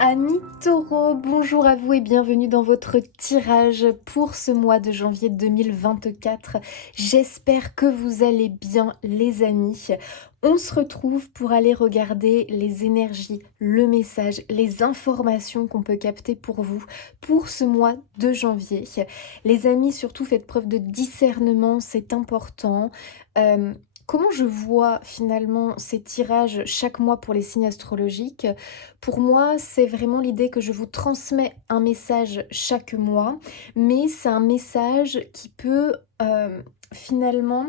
Amis Taureau, bonjour à vous et bienvenue dans votre tirage pour ce mois de janvier 2024. J'espère que vous allez bien les amis. On se retrouve pour aller regarder les énergies, le message, les informations qu'on peut capter pour vous pour ce mois de janvier. Les amis, surtout faites preuve de discernement, c'est important. Euh, Comment je vois finalement ces tirages chaque mois pour les signes astrologiques? Pour moi, c'est vraiment l'idée que je vous transmets un message chaque mois, mais c'est un message qui peut finalement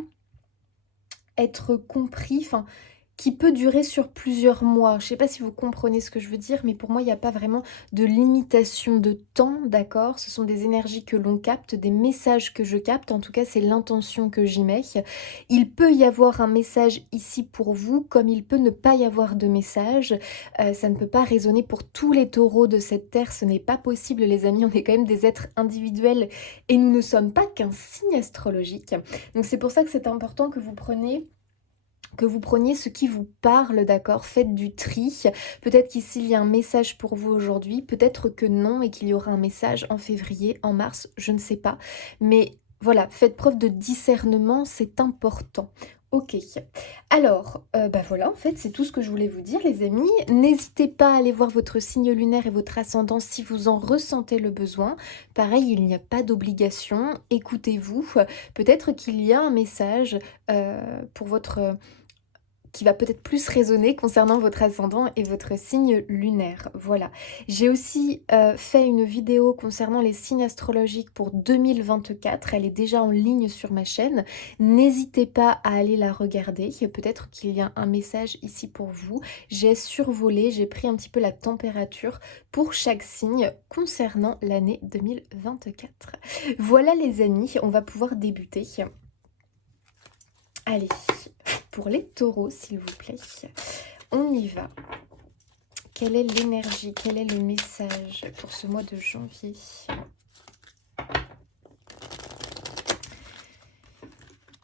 être compris, enfin, qui peut durer sur plusieurs mois. Je sais pas si vous comprenez ce que je veux dire, mais pour moi, il n'y a pas vraiment de limitation de temps, d'accord? Ce sont des énergies que l'on capte, des messages que je capte, en tout cas, c'est l'intention que j'y mets. Il peut y avoir un message ici pour vous, comme il peut ne pas y avoir de message. Ça ne peut pas résonner pour tous les taureaux de cette terre, ce n'est pas possible, les amis, on est quand même des êtres individuels et nous ne sommes pas qu'un signe astrologique. Donc c'est pour ça que c'est important que vous preniez ce qui vous parle, d'accord? Faites du tri. Peut-être qu'ici il y a un message pour vous aujourd'hui, peut-être que non et qu'il y aura un message en février, en mars, je ne sais pas. Mais voilà, faites preuve de discernement, c'est important. Ok, alors, bah voilà, en fait, c'est tout ce que je voulais vous dire, les amis. N'hésitez pas à aller voir votre signe lunaire et votre ascendant si vous en ressentez le besoin. Pareil, il n'y a pas d'obligation, écoutez-vous. Peut-être qu'il y a un message pour votre qui va peut-être plus résonner concernant votre ascendant et votre signe lunaire. Voilà. J'ai aussi fait une vidéo concernant les signes astrologiques pour 2024. Elle est déjà en ligne sur ma chaîne. N'hésitez pas à aller la regarder. Peut-être qu'il y a un message ici pour vous. J'ai survolé, j'ai pris un petit peu la température pour chaque signe concernant l'année 2024. Voilà les amis, on va pouvoir débuter. Allez, pour les taureaux, s'il vous plaît, on y va. Quelle est l'énergie? Quel est le message pour ce mois de janvier?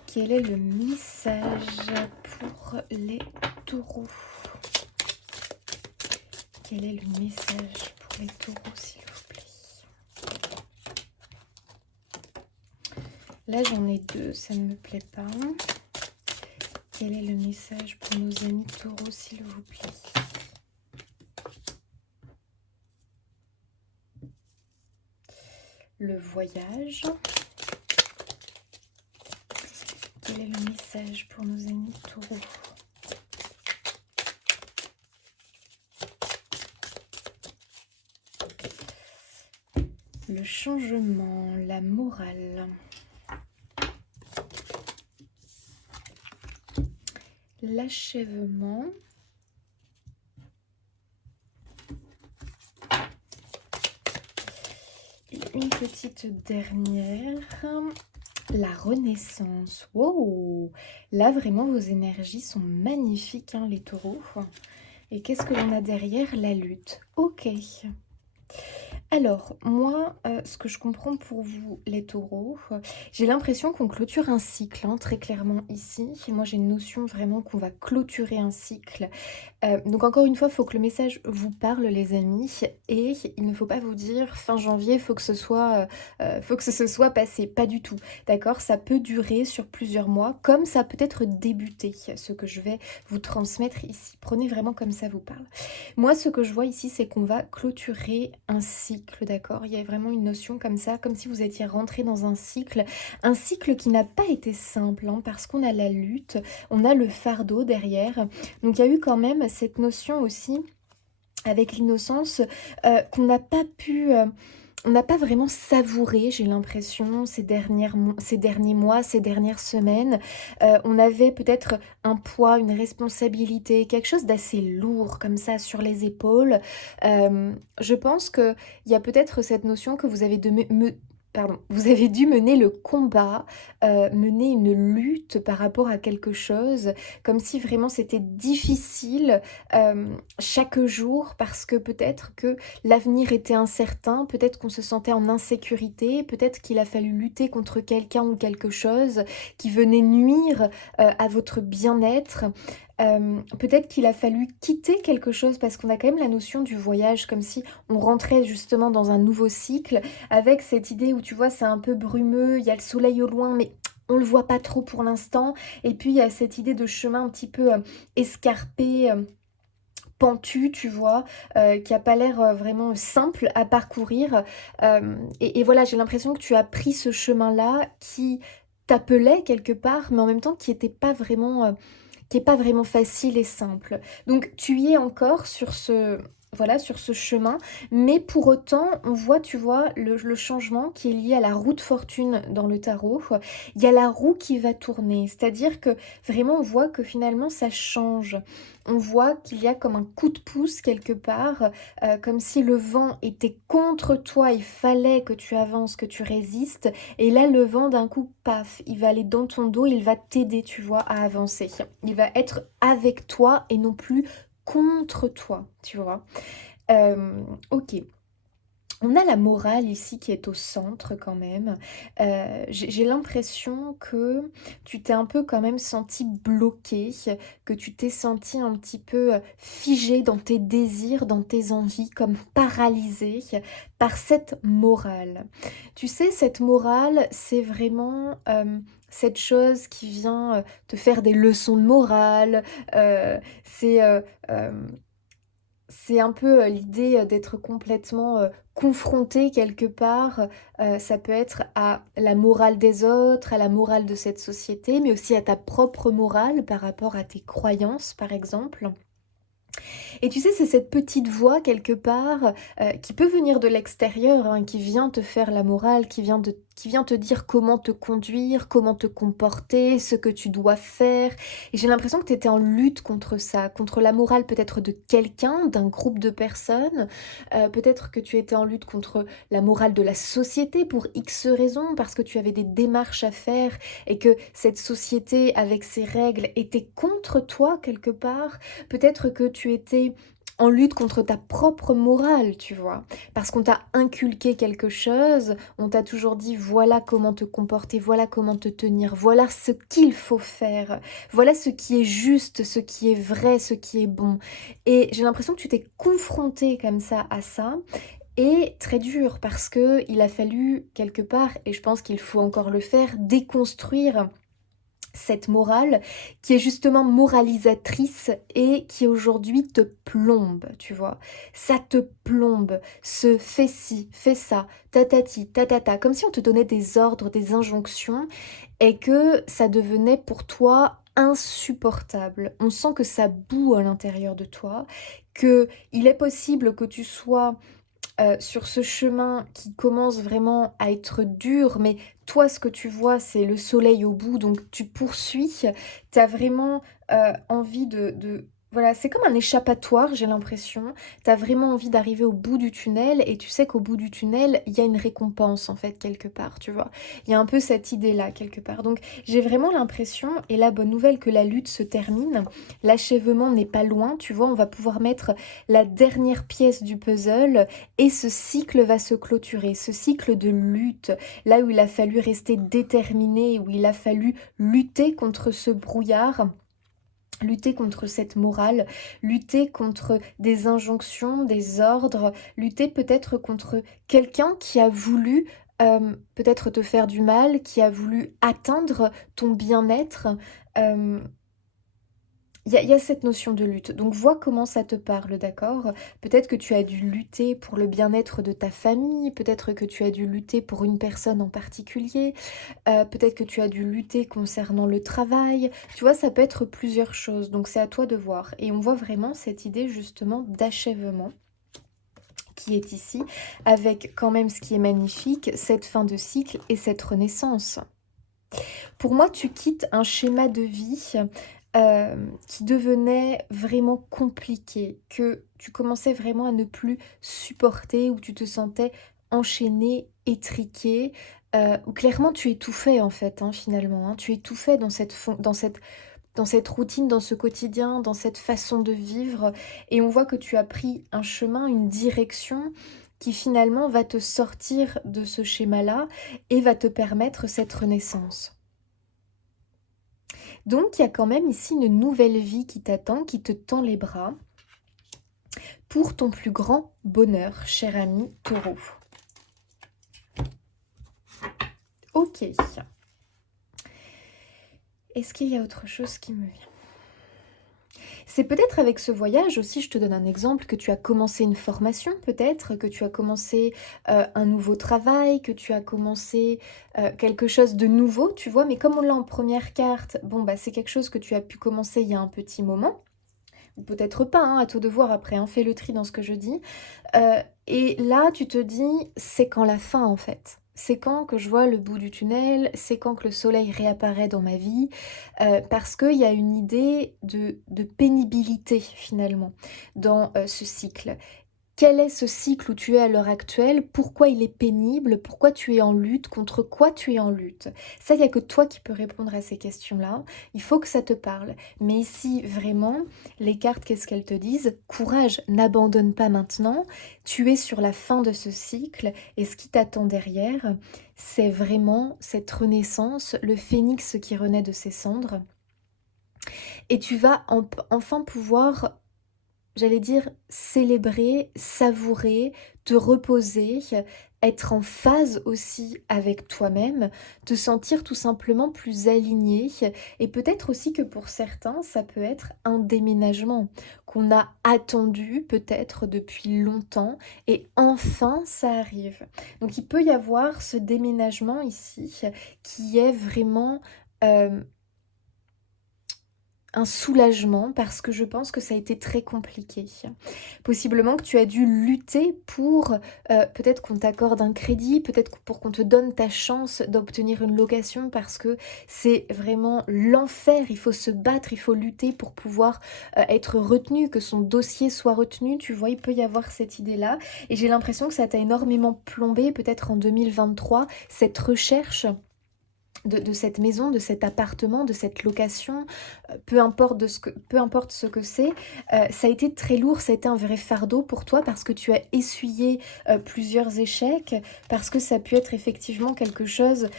Quel est le message pour les taureaux? Quel est le message pour les taureaux, s'il vous plaît? Là, j'en ai deux, ça ne me plaît pas. Quel est le message pour nos amis taureaux, s'il vous plaît? Le voyage. Quel est le message pour nos amis taureaux? Le changement, la morale. L'achèvement. Et une petite dernière, la renaissance. Wow! Là, vraiment, vos énergies sont magnifiques, hein, les taureaux. Et qu'est-ce que l'on a derrière? La lutte. Ok. Alors, moi, ce que je comprends pour vous, les taureaux, j'ai l'impression qu'on clôture un cycle, hein, très clairement ici. Moi, j'ai une notion vraiment qu'on va clôturer un cycle. Donc encore une fois, il faut que le message vous parle, les amis, et il ne faut pas vous dire fin janvier, faut que ce soit passé. Pas du tout, d'accord? Ça peut durer sur plusieurs mois, comme ça peut être débuté, ce que je vais vous transmettre ici. Prenez vraiment comme ça vous parle. Moi, ce que je vois ici, c'est qu'on va clôturer un cycle, d'accord? Il y a vraiment une notion comme ça, comme si vous étiez rentré dans un cycle qui n'a pas été simple, hein, parce qu'on a la lutte, on a le fardeau derrière. Donc il y a eu quand même cette notion aussi avec l'innocence qu'on n'a pas pu... on n'a pas vraiment savouré, j'ai l'impression, ces derniers mois, ces dernières semaines. On avait peut-être un poids, une responsabilité, quelque chose d'assez lourd comme ça sur les épaules. Je pense qu'il y a peut-être cette notion que vous avez vous avez dû mener le combat, mener une lutte par rapport à quelque chose, comme si vraiment c'était difficile chaque jour parce que peut-être que l'avenir était incertain, peut-être qu'on se sentait en insécurité, peut-être qu'il a fallu lutter contre quelqu'un ou quelque chose qui venait nuire à votre bien-être. Peut-être qu'il a fallu quitter quelque chose parce qu'on a quand même la notion du voyage, comme si on rentrait justement dans un nouveau cycle avec cette idée où tu vois, c'est un peu brumeux, il y a le soleil au loin, mais on le voit pas trop pour l'instant. Et puis il y a cette idée de chemin un petit peu escarpé, pentu, tu vois, qui a pas l'air vraiment simple à parcourir. Et voilà, j'ai l'impression que tu as pris ce chemin-là qui t'appelait quelque part, mais en même temps qui est pas vraiment facile et simple. Donc tu y es encore sur ce voilà, sur ce chemin, mais pour autant, on voit, tu vois, le changement qui est lié à la roue de fortune dans le tarot. Il y a la roue qui va tourner, c'est-à-dire que vraiment on voit que finalement ça change. On voit qu'il y a comme un coup de pouce quelque part, comme si le vent était contre toi, il fallait que tu avances, que tu résistes, et là, le vent, d'un coup, paf, il va aller dans ton dos, il va t'aider, tu vois, à avancer. Il va être avec toi et non plus contre toi, tu vois. Ok. On a la morale ici qui est au centre quand même. J'ai l'impression que tu t'es un peu quand même senti bloqué, que tu t'es senti un petit peu figé dans tes désirs, dans tes envies, comme paralysé par cette morale. Tu sais, cette morale, c'est vraiment cette chose qui vient te faire des leçons de morale. C'est c'est un peu, l'idée, d'être complètement, confronté quelque part, ça peut être à la morale des autres, à la morale de cette société, mais aussi à ta propre morale par rapport à tes croyances, par exemple. Et tu sais, c'est cette petite voix quelque part, qui peut venir de l'extérieur, hein, qui vient te faire la morale, qui vient te dire comment te conduire, comment te comporter, ce que tu dois faire. Et j'ai l'impression que tu étais en lutte contre ça, contre la morale peut-être de quelqu'un, d'un groupe de personnes. Peut-être que tu étais en lutte contre la morale de la société pour X raisons, parce que tu avais des démarches à faire et que cette société avec ses règles était contre toi quelque part. Peut-être que tu étais en lutte contre ta propre morale, tu vois. Parce qu'on t'a inculqué quelque chose, on t'a toujours dit voilà comment te comporter, voilà comment te tenir, voilà ce qu'il faut faire, voilà ce qui est juste, ce qui est vrai, ce qui est bon. Et j'ai l'impression que tu t'es confronté comme ça à ça. Et très dur parce que il a fallu quelque part, et je pense qu'il faut encore le faire, déconstruire cette morale qui est justement moralisatrice et qui aujourd'hui te plombe, tu vois. Ça te plombe, ce fais ci, fais ça, tatati, tatata, comme si on te donnait des ordres, des injonctions et que ça devenait pour toi insupportable. On sent que ça bout à l'intérieur de toi, que il est possible que tu sois sur ce chemin qui commence vraiment à être dur, mais toi, ce que tu vois, c'est le soleil au bout, donc tu poursuis. Tu as vraiment envie voilà, c'est comme un échappatoire, j'ai l'impression. Tu as vraiment envie d'arriver au bout du tunnel et tu sais qu'au bout du tunnel, il y a une récompense en fait quelque part, tu vois. Il y a un peu cette idée-là quelque part. Donc j'ai vraiment l'impression, et la bonne nouvelle que la lutte se termine, l'achèvement n'est pas loin, tu vois, on va pouvoir mettre la dernière pièce du puzzle et ce cycle va se clôturer, ce cycle de lutte, là où il a fallu rester déterminé, où il a fallu lutter contre ce brouillard, lutter contre cette morale, lutter contre des injonctions, des ordres, lutter peut-être contre quelqu'un qui a voulu peut-être te faire du mal, qui a voulu atteindre ton bien-être. Euh, il y a cette notion de lutte, donc vois comment ça te parle, d'accord? Peut-être que tu as dû lutter pour le bien-être de ta famille, peut-être que tu as dû lutter pour une personne en particulier, peut-être que tu as dû lutter concernant le travail. Tu vois, ça peut être plusieurs choses, donc c'est à toi de voir. Et on voit vraiment cette idée justement d'achèvement qui est ici, avec quand même ce qui est magnifique, cette fin de cycle et cette renaissance. Pour moi, tu quittes un schéma de vie qui devenait vraiment compliqué, que tu commençais vraiment à ne plus supporter, où tu te sentais enchaîné, étriqué, où clairement tu étouffais en fait, hein, finalement. Hein. Tu étouffais dans cette routine, dans ce quotidien, dans cette façon de vivre. Et on voit que tu as pris un chemin, une direction qui finalement va te sortir de ce schéma-là et va te permettre cette renaissance. Donc il y a quand même ici une nouvelle vie qui t'attend, qui te tend les bras pour ton plus grand bonheur, cher ami Taureau. Ok. Est-ce qu'il y a autre chose qui me vient? C'est peut-être avec ce voyage aussi, je te donne un exemple, que tu as commencé une formation peut-être, que tu as commencé un nouveau travail, que tu as commencé quelque chose de nouveau, tu vois. Mais comme on l'a en première carte, bon bah c'est quelque chose que tu as pu commencer il y a un petit moment. Ou peut-être pas, hein, à toi de voir après, hein, fais le tri dans ce que je dis. Et là, tu te dis, c'est quand la fin en fait? C'est quand que je vois le bout du tunnel? C'est quand que le soleil réapparaît dans ma vie? Parce qu'il y a une idée de pénibilité finalement dans ce cycle. Quel est ce cycle où tu es à l'heure actuelle? Pourquoi il est pénible? Pourquoi tu es en lutte? Contre quoi tu es en lutte? Ça, il n'y a que toi qui peux répondre à ces questions-là. Il faut que ça te parle. Mais ici, vraiment, les cartes, qu'est-ce qu'elles te disent? Courage, n'abandonne pas maintenant. Tu es sur la fin de ce cycle et ce qui t'attend derrière, c'est vraiment cette renaissance, le phénix qui renaît de ses cendres. Et tu vas enfin pouvoir, j'allais dire, célébrer, savourer, te reposer, être en phase aussi avec toi-même, te sentir tout simplement plus aligné. Et peut-être aussi que pour certains, ça peut être un déménagement qu'on a attendu peut-être depuis longtemps et enfin ça arrive. Donc il peut y avoir ce déménagement ici qui est vraiment un soulagement parce que je pense que ça a été très compliqué. Possiblement que tu as dû lutter pour peut-être qu'on t'accorde un crédit, peut-être pour qu'on te donne ta chance d'obtenir une location parce que c'est vraiment l'enfer, il faut se battre, il faut lutter pour pouvoir être retenu, que son dossier soit retenu, tu vois, il peut y avoir cette idée-là. Et j'ai l'impression que ça t'a énormément plombé, peut-être en 2023, cette recherche de cette maison, de cet appartement, de cette location, peu importe ce que c'est, ça a été très lourd, ça a été un vrai fardeau pour toi parce que tu as essuyé plusieurs échecs, parce que ça a pu être effectivement quelque chose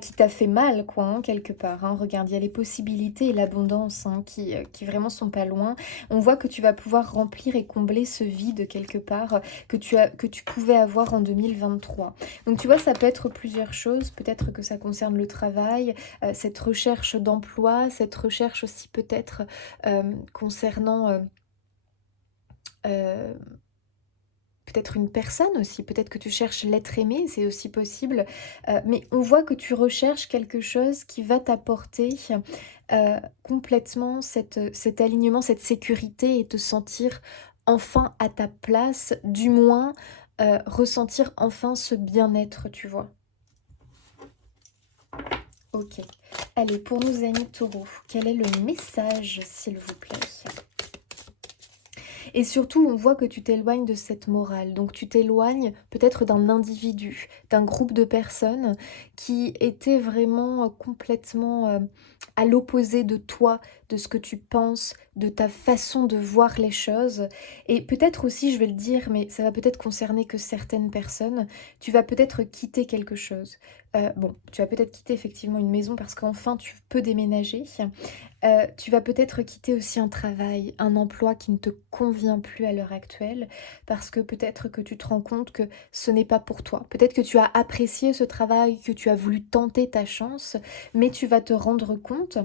qui t'a fait mal, quoi, hein, quelque part. Hein. Regarde, il y a les possibilités et l'abondance hein, qui vraiment sont pas loin. On voit que tu vas pouvoir remplir et combler ce vide, quelque part, que tu pouvais avoir en 2023. Donc, tu vois, ça peut être plusieurs choses. Peut-être que ça concerne le travail, cette recherche d'emploi, cette recherche aussi peut-être concernant... peut-être une personne aussi, peut-être que tu cherches l'être aimé, c'est aussi possible. Mais on voit que tu recherches quelque chose qui va t'apporter complètement cet alignement, cette sécurité et te sentir enfin à ta place, du moins ressentir enfin ce bien-être, tu vois. Ok. Allez, pour nos amis taureaux, quel est le message, s'il vous plaît? Et surtout, on voit que tu t'éloignes de cette morale. Donc tu t'éloignes peut-être d'un individu, d'un groupe de personnes qui étaient vraiment complètement à l'opposé de toi, de ce que tu penses, de ta façon de voir les choses. Et peut-être aussi, je vais le dire, mais ça va peut-être concerner que certaines personnes, tu vas peut-être quitter quelque chose. Bon, tu vas peut-être quitter effectivement une maison parce qu'enfin tu peux déménager. Tu vas peut-être quitter aussi un travail, un emploi qui ne te convient plus à l'heure actuelle parce que peut-être que tu te rends compte que ce n'est pas pour toi. Peut-être que tu as apprécié ce travail, que tu as voulu tenter ta chance, mais tu vas te rendre compte.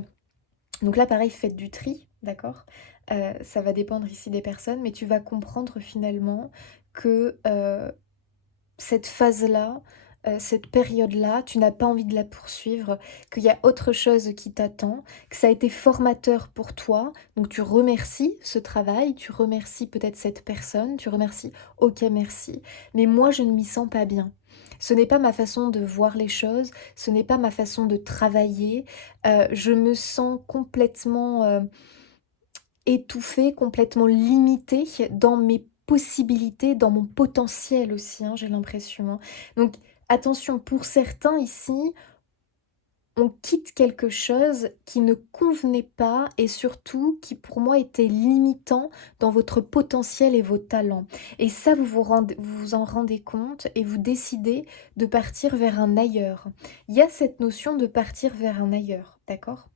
Donc là, pareil, faites du tri, d'accord? Ça va dépendre ici des personnes, mais tu vas comprendre finalement que cette phase-là, cette période-là, tu n'as pas envie de la poursuivre, qu'il y a autre chose qui t'attend, que ça a été formateur pour toi. Donc tu remercies ce travail, tu remercies peut-être cette personne, tu remercies OK merci, mais moi je ne m'y sens pas bien. Ce n'est pas ma façon de voir les choses, ce n'est pas ma façon de travailler. Je me sens complètement étouffée, complètement limitée dans mes possibilités, dans mon potentiel aussi, hein, j'ai l'impression. Hein. Donc attention, pour certains ici, on quitte quelque chose qui ne convenait pas et surtout qui pour moi était limitant dans votre potentiel et vos talents. Et ça, vous vous en rendez compte et vous décidez de partir vers un ailleurs. Il y a cette notion de partir vers un ailleurs, d'accord?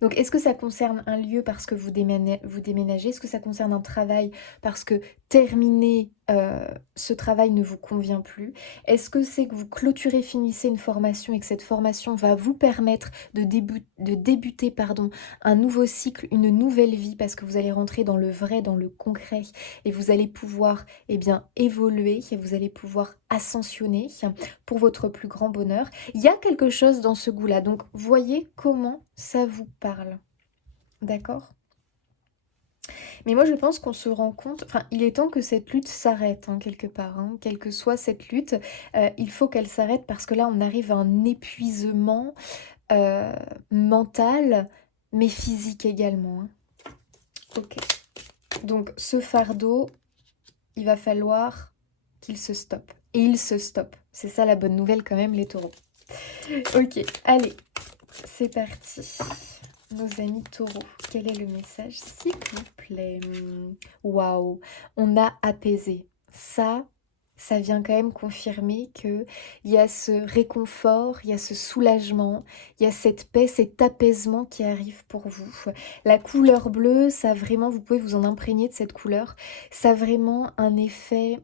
Donc, est-ce que ça concerne un lieu parce que vous déménagez? Est-ce que ça concerne un travail parce que terminer ce travail ne vous convient plus? Est-ce que c'est que vous clôturez, finissez une formation et que cette formation va vous permettre de débuter pardon, un nouveau cycle, une nouvelle vie parce que vous allez rentrer dans le vrai, dans le concret et vous allez pouvoir eh bien, évoluer et vous allez pouvoir ascensionner pour votre plus grand bonheur? Il y a quelque chose dans ce goût-là, donc voyez comment ça vous parle, d'accord? Mais moi je pense qu'on se rend compte, enfin il est temps que cette lutte s'arrête hein, quelque part, hein. Quelle que soit cette lutte, il faut qu'elle s'arrête parce que là on arrive à un épuisement euh, mental, mais physique également, hein. Ok, donc ce fardeau, il va falloir qu'il se stoppe. Et il se stoppe, c'est ça la bonne nouvelle quand même les taureaux. Ok, allez, c'est parti. Nos amis taureaux, quel est le message, s'il vous plaît? Waouh, on a apaisé. Ça vient quand même confirmer qu'il y a ce réconfort, il y a ce soulagement, il y a cette paix, cet apaisement qui arrive pour vous. La couleur bleue, ça vraiment, vous pouvez vous en imprégner de cette couleur, ça a vraiment un effet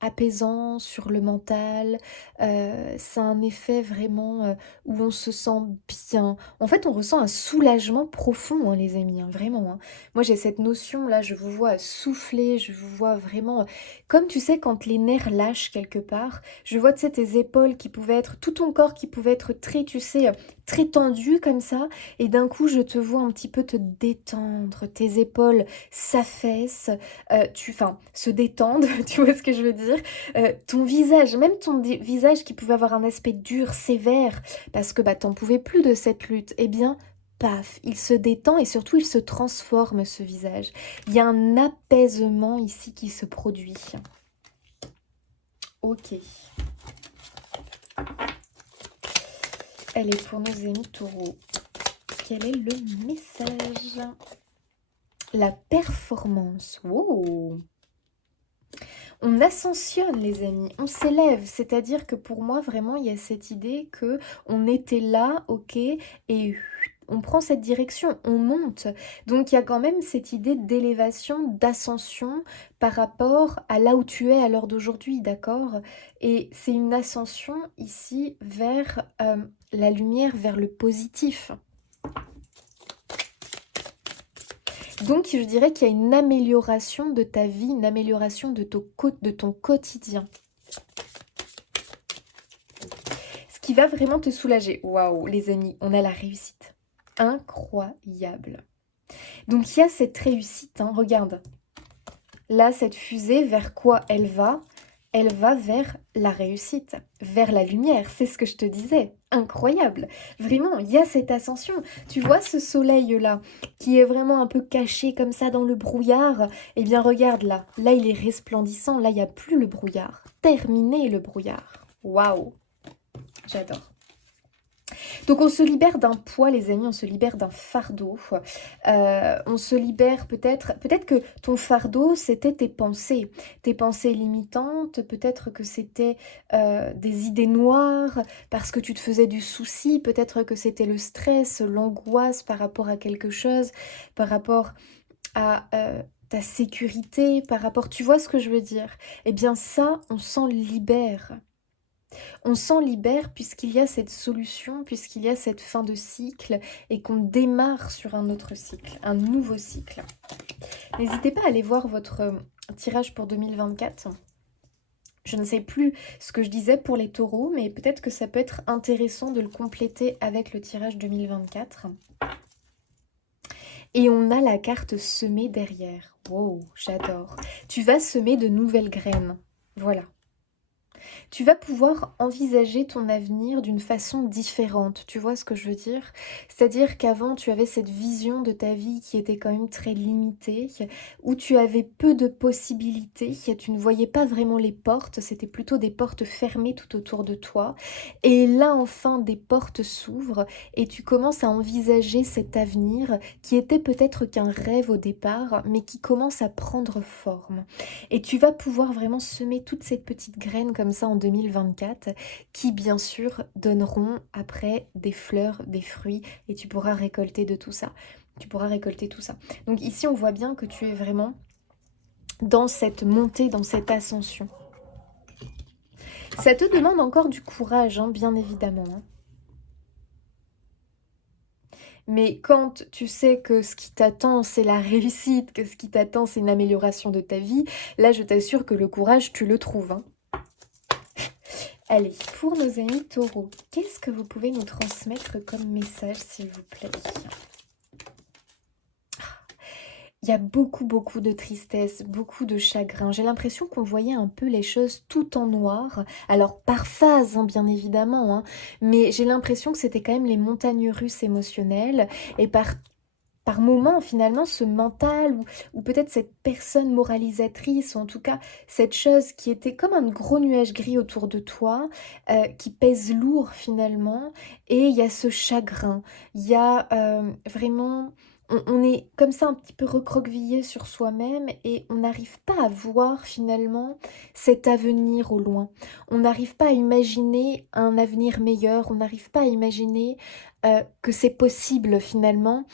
apaisant sur le mental, ça a un effet vraiment où on se sent bien. En fait, on ressent un soulagement profond, hein, les amis, hein, vraiment, hein. Moi, j'ai cette notion, là, je vous vois souffler, je vous vois vraiment... Comme tu sais, quand les nerfs lâchent quelque part, je vois, tu sais, tes épaules qui pouvaient être... Tout ton corps qui pouvait être très, tu sais, très tendu comme ça, et d'un coup, je te vois un petit peu te détendre, tes épaules s'affaissent, enfin, se détendent, tu vois ce que je veux dire? Ton visage, même ton visage qui pouvait avoir un aspect dur, sévère, parce que bah, t'en pouvais plus de cette lutte, eh bien, paf, il se détend et surtout il se transforme ce visage. Il y a un apaisement ici qui se produit. Ok. Elle est pour nos amis taureaux. Quel est le message? La performance. Wow. On ascensionne les amis, on s'élève, c'est-à-dire que pour moi vraiment il y a cette idée que on était là, ok, et on prend cette direction, on monte. Donc il y a quand même cette idée d'élévation, d'ascension par rapport à là où tu es à l'heure d'aujourd'hui, d'accord? Et c'est une ascension ici vers la lumière, vers le positif. Donc je dirais qu'il y a une amélioration de ta vie, une amélioration de ton quotidien. Ce qui va vraiment te soulager. Waouh, les amis, on a la réussite. Incroyable. Donc il y a cette réussite, hein, regarde. Là, cette fusée, vers quoi elle va? Elle va vers la réussite, vers la lumière, c'est ce que je te disais. Incroyable. Vraiment, il y a cette ascension. Tu vois ce soleil-là, qui est vraiment un peu caché comme ça dans le brouillard? Eh bien, regarde là. Là, il est resplendissant. Là, il n'y a plus le brouillard. Terminé le brouillard. Waouh. J'adore. Donc on se libère d'un poids les amis, on se libère d'un fardeau, on se libère peut-être que ton fardeau c'était tes pensées limitantes, peut-être que c'était des idées noires parce que tu te faisais du souci, peut-être que c'était le stress, l'angoisse par rapport à quelque chose, par rapport à ta sécurité, par rapport, tu vois ce que je veux dire? Eh bien ça, on s'en libère. On s'en libère puisqu'il y a cette solution, puisqu'il y a cette fin de cycle et qu'on démarre sur un autre cycle, un nouveau cycle. N'hésitez pas à aller voir votre tirage pour 2024. Je ne sais plus ce que je disais pour les taureaux, mais peut-être que ça peut être intéressant de le compléter avec le tirage 2024. Et on a la carte semée derrière. Wow, j'adore. Tu vas semer de nouvelles graines. Voilà. Tu vas pouvoir envisager ton avenir d'une façon différente, tu vois ce que je veux dire? C'est-à-dire qu'avant, tu avais cette vision de ta vie qui était quand même très limitée, où tu avais peu de possibilités, tu ne voyais pas vraiment les portes, c'était plutôt des portes fermées tout autour de toi. Et là, enfin, des portes s'ouvrent et tu commences à envisager cet avenir qui était peut-être qu'un rêve au départ, mais qui commence à prendre forme. Et tu vas pouvoir vraiment semer toutes ces petites graines comme ça en 2024 qui bien sûr donneront après des fleurs, des fruits et tu pourras récolter de tout ça. Tu pourras récolter tout ça. Donc ici on voit bien que tu es vraiment dans cette montée, dans cette ascension. Ça te demande encore du courage, hein, bien évidemment. Hein. Mais quand tu sais que ce qui t'attend, c'est la réussite, que ce qui t'attend, c'est une amélioration de ta vie, là, je t'assure que le courage, tu le trouves. Hein. Allez, pour nos amis taureaux, qu'est-ce que vous pouvez nous transmettre comme message, s'il vous plaît? Il y a beaucoup de tristesse, beaucoup de chagrin. J'ai l'impression qu'on voyait un peu les choses tout en noir. Alors, par phase, hein, bien évidemment, hein, mais j'ai l'impression que c'était quand même les montagnes russes émotionnelles. Et par moment, finalement, ce mental ou peut-être cette personne moralisatrice, ou en tout cas cette chose qui était comme un gros nuage gris autour de toi, qui pèse lourd finalement, et il y a ce chagrin, il y a vraiment... On est comme ça un petit peu recroquevillé sur soi-même et on n'arrive pas à voir finalement cet avenir au loin. On n'arrive pas à imaginer un avenir meilleur, on n'arrive pas à imaginer que c'est possible finalement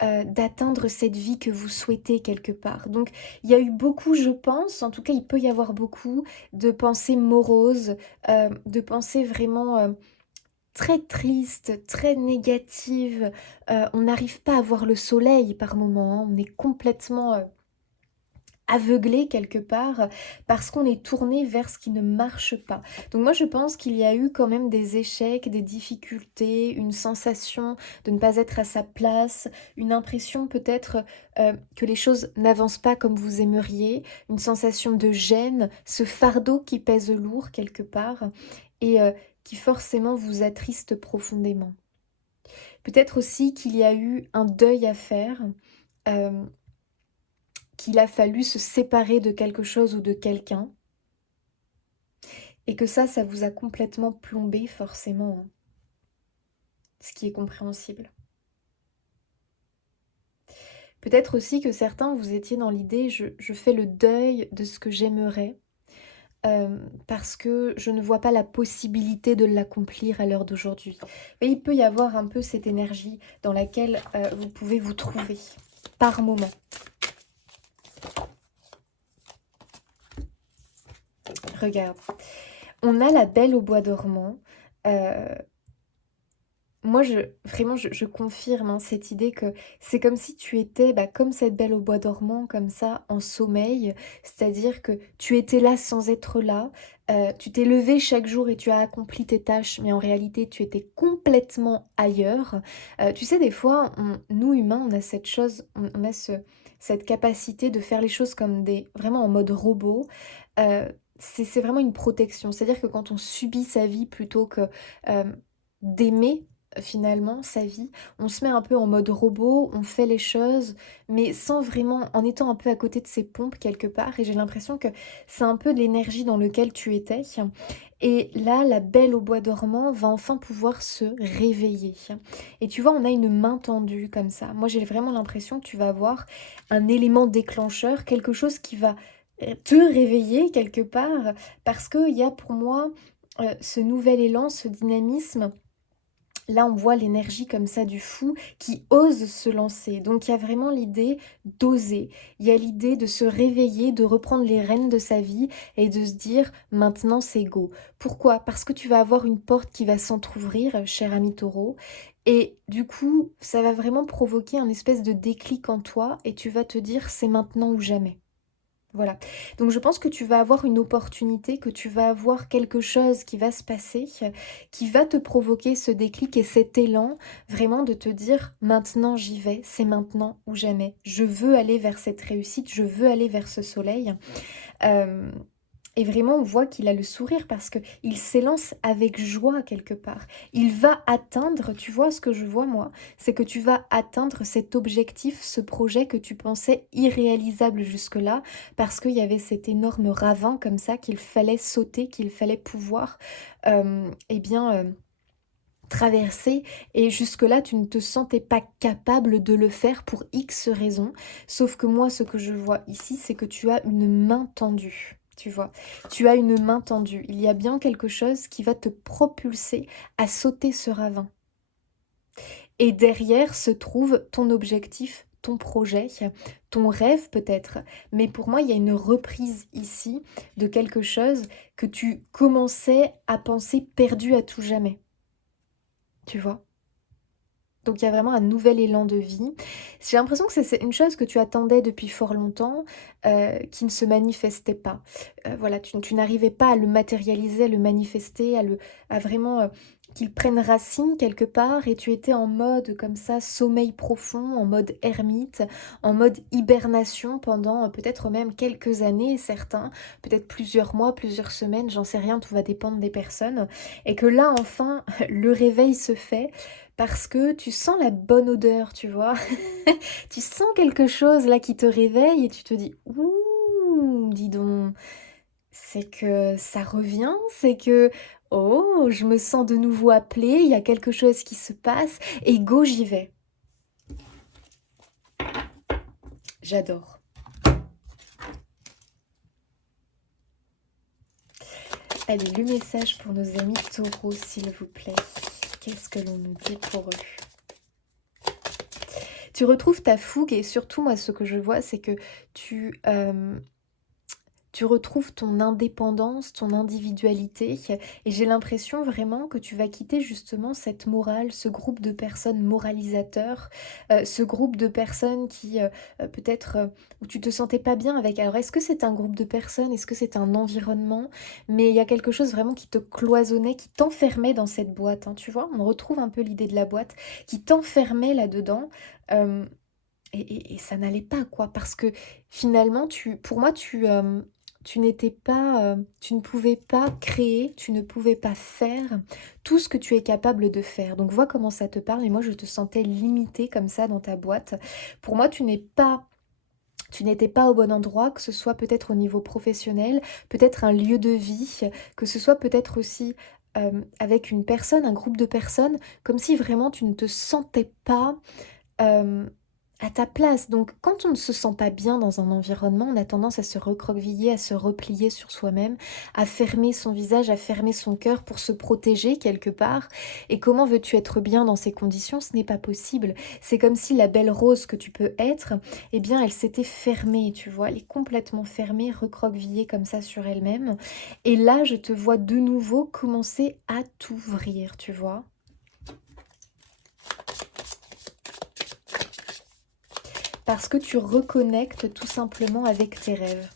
d'atteindre cette vie que vous souhaitez quelque part. Donc il y a eu beaucoup, je pense, en tout cas il peut y avoir beaucoup de pensées moroses, de pensées vraiment très tristes, très négatives. On n'arrive pas à voir le soleil par moments, hein. On est complètement aveuglé quelque part parce qu'on est tourné vers ce qui ne marche pas. Donc moi je pense qu'il y a eu quand même des échecs, des difficultés, une sensation de ne pas être à sa place, une impression peut-être que les choses n'avancent pas comme vous aimeriez, une sensation de gêne, ce fardeau qui pèse lourd quelque part et qui forcément vous attriste profondément. Peut-être aussi qu'il y a eu un deuil à faire. euh, qu'il a fallu se séparer de quelque chose ou de quelqu'un, et que ça vous a complètement plombé forcément, hein, ce qui est compréhensible. Peut-être aussi que certains, vous étiez dans l'idée, je fais le deuil de ce que j'aimerais, parce que je ne vois pas la possibilité de l'accomplir à l'heure d'aujourd'hui. Mais il peut y avoir un peu cette énergie dans laquelle vous pouvez vous trouver, par moment. Regarde, on a la Belle au bois dormant. euh, Moi, vraiment, je confirme hein, cette idée que c'est comme si tu étais comme cette belle au bois dormant, comme ça, en sommeil. C'est-à-dire que tu étais là sans être là. Tu t'es levé chaque jour et tu as accompli tes tâches, mais en réalité, tu étais complètement ailleurs. Tu sais, des fois, nous, humains, on a cette chose, on a cette capacité de faire les choses comme vraiment en mode robot. C'est vraiment une protection. C'est-à-dire que quand on subit sa vie plutôt que euh, d'aimer finalement sa vie. On se met un peu en mode robot, on fait les choses, mais sans vraiment, en étant un peu à côté de ses pompes quelque part. Et j'ai l'impression que c'est un peu de l'énergie dans lequel tu étais. Et là, la Belle au bois dormant va enfin pouvoir se réveiller. Et tu vois, on a une main tendue comme ça. Moi, j'ai vraiment l'impression que tu vas avoir un élément déclencheur, quelque chose qui va te réveiller quelque part, parce qu'il y a pour moi ce nouvel élan, ce dynamisme. Là, on voit l'énergie comme ça du fou qui ose se lancer. Donc, il y a vraiment l'idée d'oser. Il y a l'idée de se réveiller, de reprendre les rênes de sa vie et de se dire maintenant c'est go. Pourquoi? Parce que tu vas avoir une porte qui va s'entr'ouvrir, cher ami taureau. Et du coup, ça va vraiment provoquer un espèce de déclic en toi et tu vas te dire c'est maintenant ou jamais. Voilà. Donc je pense que tu vas avoir une opportunité, que tu vas avoir quelque chose qui va se passer, qui va te provoquer ce déclic et cet élan, vraiment de te dire maintenant j'y vais, c'est maintenant ou jamais. Je veux aller vers cette réussite, je veux aller vers ce soleil. Euh, Et vraiment, on voit qu'il a le sourire parce qu'il s'élance avec joie quelque part. Il va atteindre, tu vois ce que je vois moi, c'est que tu vas atteindre cet objectif, ce projet que tu pensais irréalisable jusque-là, parce qu'il y avait cet énorme ravin comme ça qu'il fallait sauter, qu'il fallait pouvoir, eh bien, traverser. Et jusque-là, tu ne te sentais pas capable de le faire pour X raisons. Sauf que moi, ce que je vois ici, c'est que tu as une main tendue. Tu vois, tu as une main tendue. Il y a bien quelque chose qui va te propulser à sauter ce ravin. Et derrière se trouve ton objectif, ton projet, ton rêve peut-être. Mais pour moi, il y a une reprise ici de quelque chose que tu commençais à penser perdu à tout jamais. Tu vois? Donc il y a vraiment un nouvel élan de vie. J'ai l'impression que c'est une chose que tu attendais depuis fort longtemps, qui ne se manifestait pas. Voilà, tu n'arrivais pas à le matérialiser, à le manifester, à vraiment, qu'il prenne racine quelque part et tu étais en mode comme ça, sommeil profond, en mode ermite, en mode hibernation pendant, peut-être même quelques années, certains, peut-être plusieurs mois, plusieurs semaines, j'en sais rien, tout va dépendre des personnes. Et que là enfin, le réveil se fait parce que tu sens la bonne odeur, tu vois? Tu sens quelque chose là qui te réveille et tu te dis: «Ouh, dis donc, c'est que ça revient, c'est que, oh, je me sens de nouveau appelée, il y a quelque chose qui se passe et go, j'y vais». J'adore. Allez, le message pour nos amis taureaux, s'il vous plaît. Qu'est-ce que l'on nous dit pour eux? Tu retrouves ta fougue et surtout, moi, ce que je vois, c'est que tu retrouves ton indépendance, ton individualité et j'ai l'impression vraiment que tu vas quitter justement cette morale, ce groupe de personnes moralisateurs, ce groupe de personnes qui peut-être où tu te sentais pas bien avec. Alors est-ce que c'est un groupe de personnes? Est-ce que c'est un environnement? Mais il y a quelque chose vraiment qui te cloisonnait, qui t'enfermait dans cette boîte, hein, tu vois? On retrouve un peu l'idée de la boîte qui t'enfermait là-dedans. euh, et ça n'allait pas, quoi, parce que finalement, pour moi, tu n'étais pas, tu ne pouvais pas créer, tu ne pouvais pas faire tout ce que tu es capable de faire. Donc vois comment ça te parle et moi je te sentais limitée comme ça dans ta boîte. Pour moi, tu n'étais pas au bon endroit, que ce soit peut-être au niveau professionnel, peut-être un lieu de vie, que ce soit peut-être aussi avec une personne, un groupe de personnes, comme si vraiment tu ne te sentais pas Hem, à ta place. Donc quand on ne se sent pas bien dans un environnement, on a tendance à se recroqueviller, à se replier sur soi-même, à fermer son visage, à fermer son cœur pour se protéger quelque part. Et comment veux-tu être bien dans ces conditions? Ce n'est pas possible. C'est comme si la belle rose que tu peux être, eh bien elle s'était fermée, tu vois? Elle est complètement fermée, recroquevillée comme ça sur elle-même. Et là, je te vois de nouveau commencer à t'ouvrir, tu vois? Parce que tu reconnectes tout simplement avec tes rêves.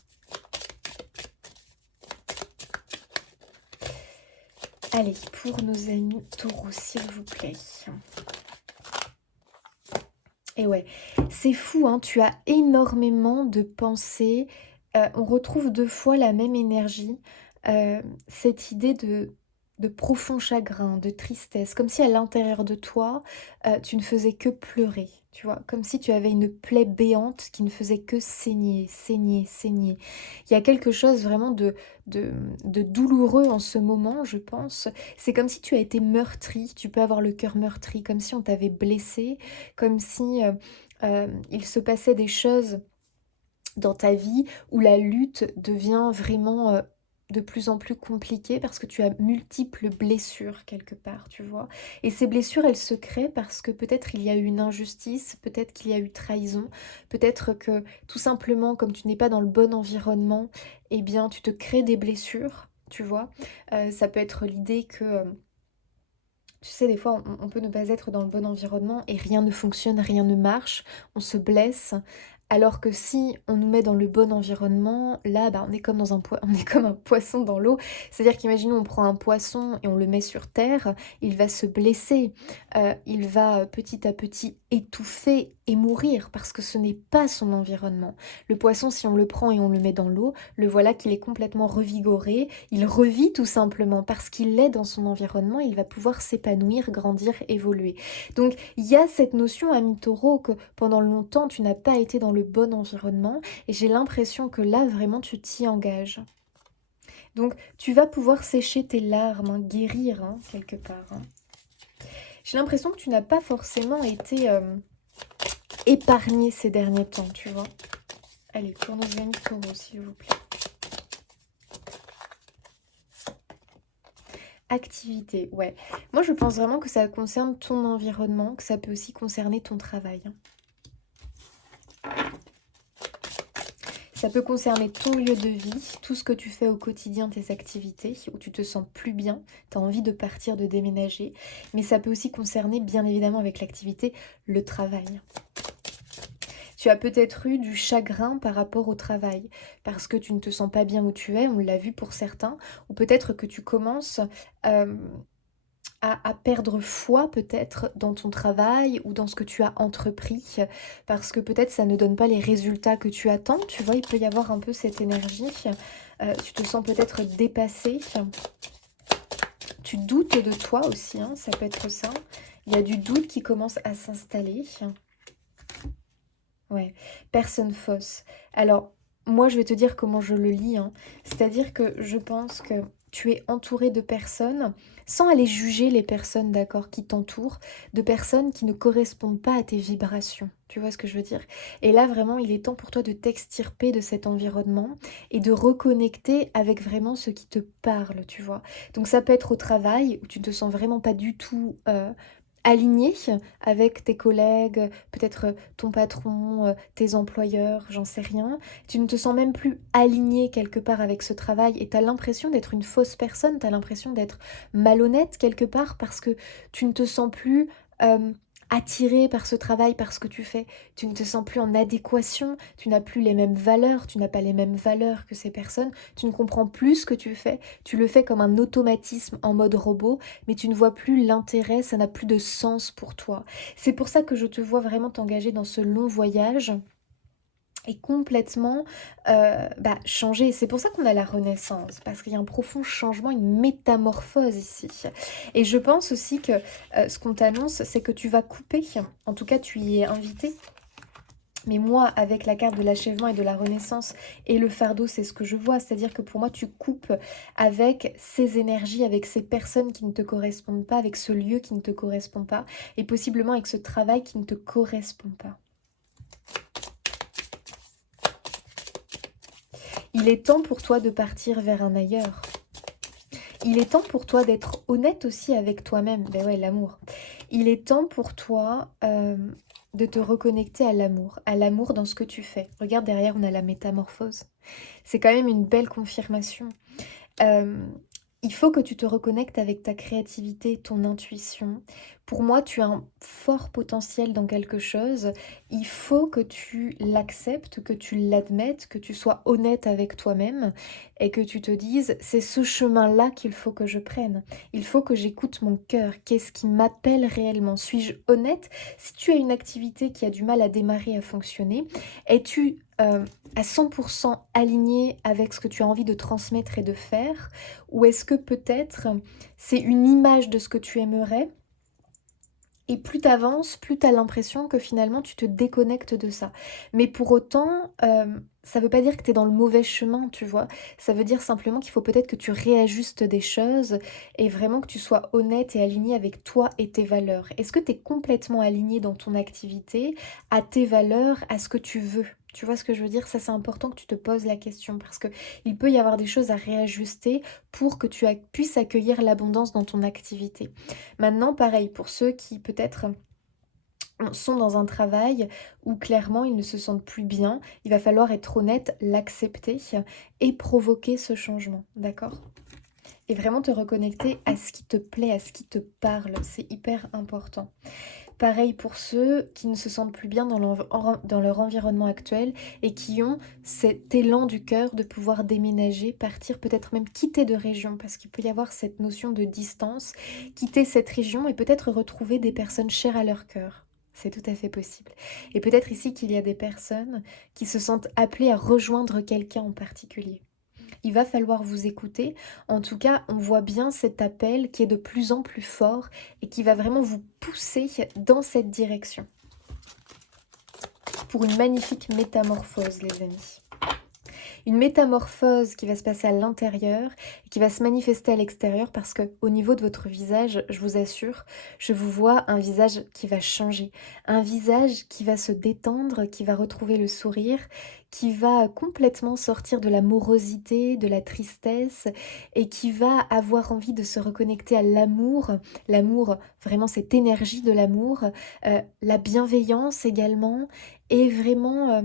Allez, pour nos amis taureaux, s'il vous plaît. Et ouais, c'est fou, hein, tu as énormément de pensées. On retrouve deux fois la même énergie. Cette idée de profond chagrin, de tristesse, comme si à l'intérieur de toi, tu ne faisais que pleurer, tu vois, comme si tu avais une plaie béante qui ne faisait que saigner, saigner, saigner. Il y a quelque chose vraiment de, de douloureux en ce moment, je pense. C'est comme si tu as été meurtri, tu peux avoir le cœur meurtri, comme si on t'avait blessé, comme si il se passait des choses dans ta vie où la lutte devient vraiment de plus en plus compliquée parce que tu as multiples blessures quelque part, tu vois. Et ces blessures, elles se créent parce que peut-être il y a eu une injustice, peut-être qu'il y a eu trahison, peut-être que tout simplement, comme tu n'es pas dans le bon environnement, eh bien, tu te crées des blessures, tu vois. Ça peut être l'idée que tu sais, des fois, on peut ne pas être dans le bon environnement et rien ne fonctionne, rien ne marche, on se blesse. Alors que si on nous met dans le bon environnement, là, bah, on est comme on est comme un poisson dans l'eau. C'est-à-dire qu'imaginons, on prend un poisson et on le met sur terre, il va se blesser, il va petit à petit étouffer et mourir parce que ce n'est pas son environnement. Le poisson, si on le prend et on le met dans l'eau, le voilà qu'il est complètement revigoré, il revit tout simplement parce qu'il est dans son environnement, il va pouvoir s'épanouir, grandir, évoluer. Donc il y a cette notion, ami Taureau, que pendant longtemps tu n'as pas été dans le bon environnement et j'ai l'impression que là vraiment tu t'y engages. Donc tu vas pouvoir sécher tes larmes, hein, guérir quelque part. J'ai l'impression que tu n'as pas forcément été épargné ces derniers temps, tu vois. Allez, pour nos amis Taureaux, s'il vous plaît. Activité, ouais. Moi, je pense vraiment que ça concerne ton environnement, que ça peut aussi concerner ton travail. Ça peut concerner ton lieu de vie, tout ce que tu fais au quotidien, tes activités, où tu te sens plus bien, tu as envie de partir, de déménager. Mais ça peut aussi concerner, bien évidemment, avec l'activité, le travail. Tu as peut-être eu du chagrin par rapport au travail, parce que tu ne te sens pas bien où tu es, on l'a vu pour certains, ou peut-être que tu commences à perdre foi peut-être dans ton travail ou dans ce que tu as entrepris, parce que peut-être ça ne donne pas les résultats que tu attends, tu vois, il peut y avoir un peu cette énergie, tu te sens peut-être dépassé, tu doutes de toi aussi, ça peut être ça, il y a du doute qui commence à s'installer. Ouais, personne fausse. Alors, moi, je vais te dire comment je le lis, C'est-à-dire que je pense que tu es entouré de personnes, sans aller juger les personnes, d'accord, qui t'entourent, de personnes qui ne correspondent pas à tes vibrations. Tu vois ce que je veux dire? Et là, vraiment, il est temps pour toi de t'extirper de cet environnement et de reconnecter avec vraiment ce qui te parle, tu vois. Donc ça peut être au travail, où tu ne te sens vraiment pas du tout aligné avec tes collègues, peut-être ton patron, tes employeurs, j'en sais rien. Tu ne te sens même plus aligné quelque part avec ce travail et tu as l'impression d'être une fausse personne, tu as l'impression d'être malhonnête quelque part parce que tu ne te sens plus attiré par ce travail, par ce que tu fais. Tu ne te sens plus en adéquation, tu n'as plus les mêmes valeurs, tu n'as pas les mêmes valeurs que ces personnes, tu ne comprends plus ce que tu fais, tu le fais comme un automatisme en mode robot, mais tu ne vois plus l'intérêt, ça n'a plus de sens pour toi. C'est pour ça que je te vois vraiment t'engager dans ce long voyage et complètement changer. C'est pour ça qu'on a la renaissance, parce qu'il y a un profond changement, une métamorphose ici. Et je pense aussi que ce qu'on t'annonce, c'est que tu vas couper, en tout cas tu y es invité. Mais moi, avec la carte de l'achèvement et de la renaissance et le fardeau, c'est ce que je vois. C'est-à-dire que pour moi, tu coupes avec ces énergies, avec ces personnes qui ne te correspondent pas, avec ce lieu qui ne te correspond pas, et possiblement avec ce travail qui ne te correspond pas. Il est temps pour toi de partir vers un ailleurs. Il est temps pour toi d'être honnête aussi avec toi-même. Ben ouais, l'amour. Il est temps pour toi de te reconnecter à l'amour dans ce que tu fais. Regarde, derrière, on a la métamorphose. C'est quand même une belle confirmation. Euh, il faut que tu te reconnectes avec ta créativité, ton intuition. Pour moi, tu as un fort potentiel dans quelque chose. Il faut que tu l'acceptes, que tu l'admettes, que tu sois honnête avec toi-même et que tu te dises, c'est ce chemin-là qu'il faut que je prenne. Il faut que j'écoute mon cœur. Qu'est-ce qui m'appelle réellement? Suis-je honnête? Si tu as une activité qui a du mal à démarrer, à fonctionner, es-tu à 100% aligné avec ce que tu as envie de transmettre et de faire? Ou est-ce que peut-être c'est une image de ce que tu aimerais et plus tu avances, plus tu as l'impression que finalement tu te déconnectes de ça. Mais pour autant, ça veut pas dire que tu es dans le mauvais chemin, tu vois. Ça veut dire simplement qu'il faut peut-être que tu réajustes des choses et vraiment que tu sois honnête et aligné avec toi et tes valeurs. Est-ce que tu es complètement aligné dans ton activité, à tes valeurs, à ce que tu veux? Tu vois ce que je veux dire? Ça, c'est important que tu te poses la question parce que il peut y avoir des choses à réajuster pour que tu puisses accueillir l'abondance dans ton activité. Maintenant, pareil, pour ceux qui peut-être sont dans un travail où clairement ils ne se sentent plus bien, il va falloir être honnête, l'accepter et provoquer ce changement, d'accord? Et vraiment te reconnecter à ce qui te plaît, à ce qui te parle, c'est hyper important. Pareil pour ceux qui ne se sentent plus bien dans leur environnement actuel et qui ont cet élan du cœur de pouvoir déménager, partir, peut-être même quitter de région, parce qu'il peut y avoir cette notion de distance, quitter cette région et peut-être retrouver des personnes chères à leur cœur. C'est tout à fait possible. Et peut-être ici qu'il y a des personnes qui se sentent appelées à rejoindre quelqu'un en particulier. Il va falloir vous écouter. En tout cas, on voit bien cet appel qui est de plus en plus fort et qui va vraiment vous pousser dans cette direction. Pour une magnifique métamorphose, les amis. Une métamorphose qui va se passer à l'intérieur et qui va se manifester à l'extérieur parce que au niveau de votre visage, je vous assure, je vous vois un visage qui va changer, un visage qui va se détendre, qui va retrouver le sourire, qui va complètement sortir de la morosité, de la tristesse et qui va avoir envie de se reconnecter à l'amour, vraiment cette énergie de l'amour, la bienveillance également et vraiment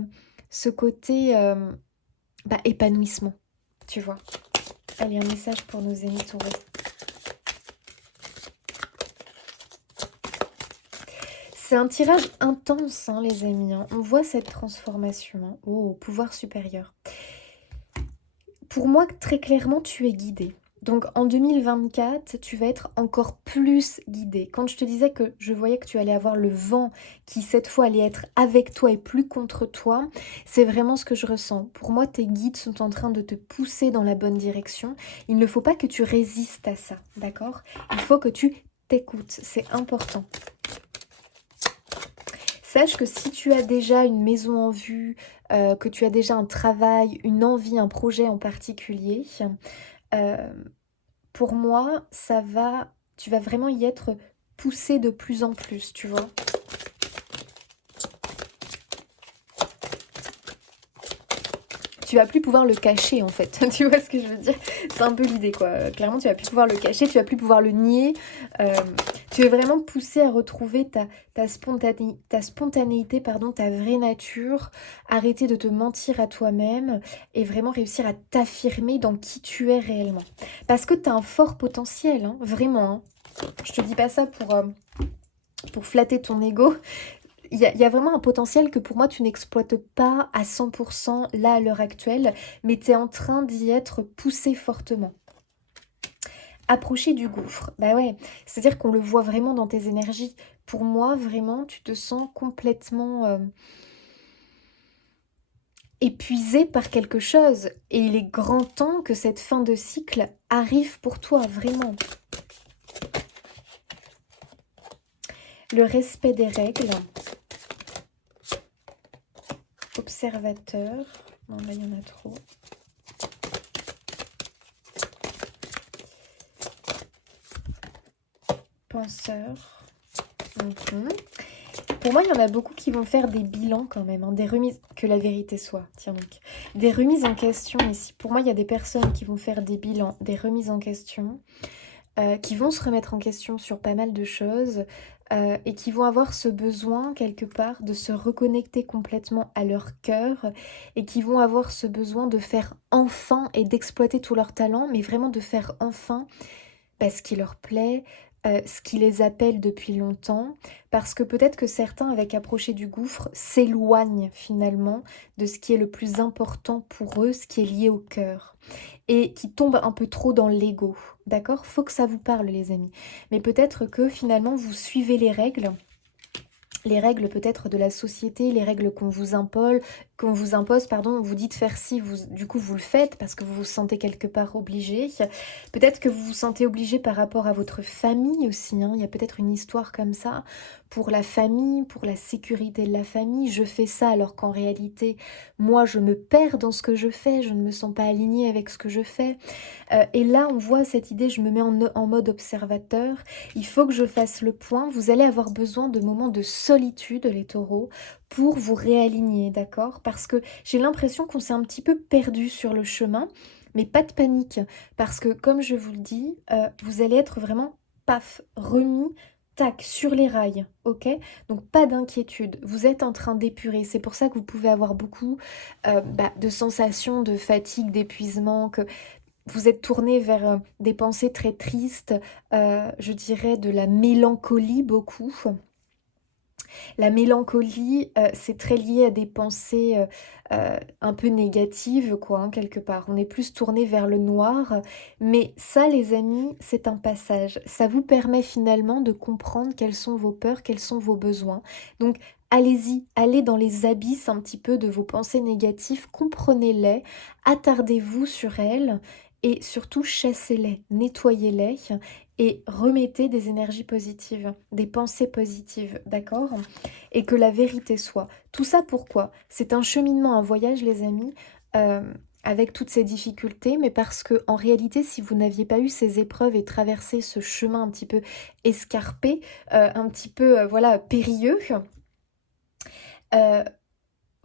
ce côté épanouissement, tu vois. Allez, un message pour nos amis taureaux. C'est un tirage intense, hein, les amis. Hein. On voit cette transformation. Hein. Oh, pouvoir supérieur. Pour moi, très clairement, tu es guidé. Donc en 2024, tu vas être encore plus guidé. Quand je te disais que je voyais que tu allais avoir le vent qui cette fois allait être avec toi et plus contre toi, c'est vraiment ce que je ressens. Pour moi, tes guides sont en train de te pousser dans la bonne direction. Il ne faut pas que tu résistes à ça, d'accord? Il faut que tu t'écoutes, c'est important. Sache que si tu as déjà une maison en vue, que tu as déjà un travail, une envie, un projet en particulier, pour moi, tu vas vraiment y être poussé de plus en plus, tu vois. Tu vas plus pouvoir le cacher en fait, tu vois ce que je veux dire? C'est un peu l'idée quoi, clairement tu vas plus pouvoir le cacher, tu vas plus pouvoir le nier, tu es vraiment poussé à retrouver ta spontanéité, pardon, ta vraie nature, arrêter de te mentir à toi-même et vraiment réussir à t'affirmer dans qui tu es réellement. Parce que tu as un fort potentiel, hein, vraiment. Hein. Je te dis pas ça pour flatter ton ego. Il y a vraiment un potentiel que pour moi tu n'exploites pas à 100% là à l'heure actuelle, mais tu es en train d'y être poussé fortement. Approcher du gouffre, bah ouais, c'est-à-dire qu'on le voit vraiment dans tes énergies. Pour moi, vraiment, tu te sens complètement épuisé par quelque chose. Et il est grand temps que cette fin de cycle arrive pour toi, vraiment. Le respect des règles. Observateur. Non, là, il y en a trop. Penseur. Pour moi, il y en a beaucoup qui vont faire des bilans quand même, hein, des remises, que la vérité soit, tiens donc, des remises en question ici. Pour moi, il y a des personnes qui vont faire des bilans, des remises en question, qui vont se remettre en question sur pas mal de choses et qui vont avoir ce besoin quelque part de se reconnecter complètement à leur cœur et qui vont avoir ce besoin de faire enfin et d'exploiter tout leur talent, mais vraiment de faire enfin ce qui leur plaît, ce qui les appelle depuis longtemps, parce que peut-être que certains, avec approcher du gouffre, s'éloignent finalement de ce qui est le plus important pour eux, ce qui est lié au cœur, et qui tombent un peu trop dans l'ego, d'accord? Faut que ça vous parle les amis, mais peut-être que finalement vous suivez les règles peut-être de la société, les règles qu'on vous impose, pardon, on vous dit de faire ci, du coup vous le faites parce que vous vous sentez quelque part obligé. Peut-être que vous vous sentez obligé par rapport à votre famille aussi, hein. Il y a peut-être une histoire comme ça, pour la famille, pour la sécurité de la famille, je fais ça alors qu'en réalité, moi je me perds dans ce que je fais, je ne me sens pas alignée avec ce que je fais. Et là, on voit cette idée, je me mets en mode observateur. Il faut que je fasse le point. Vous allez avoir besoin de moments de solitude, les taureaux, pour vous réaligner, d'accord? Parce que j'ai l'impression qu'on s'est un petit peu perdu sur le chemin. Mais pas de panique, parce que comme je vous le dis, vous allez être vraiment, paf, remis, tac, sur les rails, ok? Donc pas d'inquiétude, vous êtes en train d'épurer. C'est pour ça que vous pouvez avoir beaucoup de sensations de fatigue, d'épuisement, que vous êtes tourné vers des pensées très tristes, je dirais de la mélancolie beaucoup. La mélancolie, c'est très lié à des pensées, un peu négatives quoi, hein, quelque part. On est plus tourné vers le noir, mais ça les amis, c'est un passage. Ça vous permet finalement de comprendre quelles sont vos peurs, quels sont vos besoins. Donc allez-y, allez dans les abysses un petit peu de vos pensées négatives, comprenez-les, attardez-vous sur elles et surtout chassez-les, nettoyez-les et remettez des énergies positives, des pensées positives, d'accord? Et que la vérité soit. Tout ça pourquoi? C'est un cheminement, un voyage les amis, avec toutes ces difficultés, mais parce que en réalité, si vous n'aviez pas eu ces épreuves et traversé ce chemin un petit peu escarpé, un petit peu, voilà, périlleux, heu,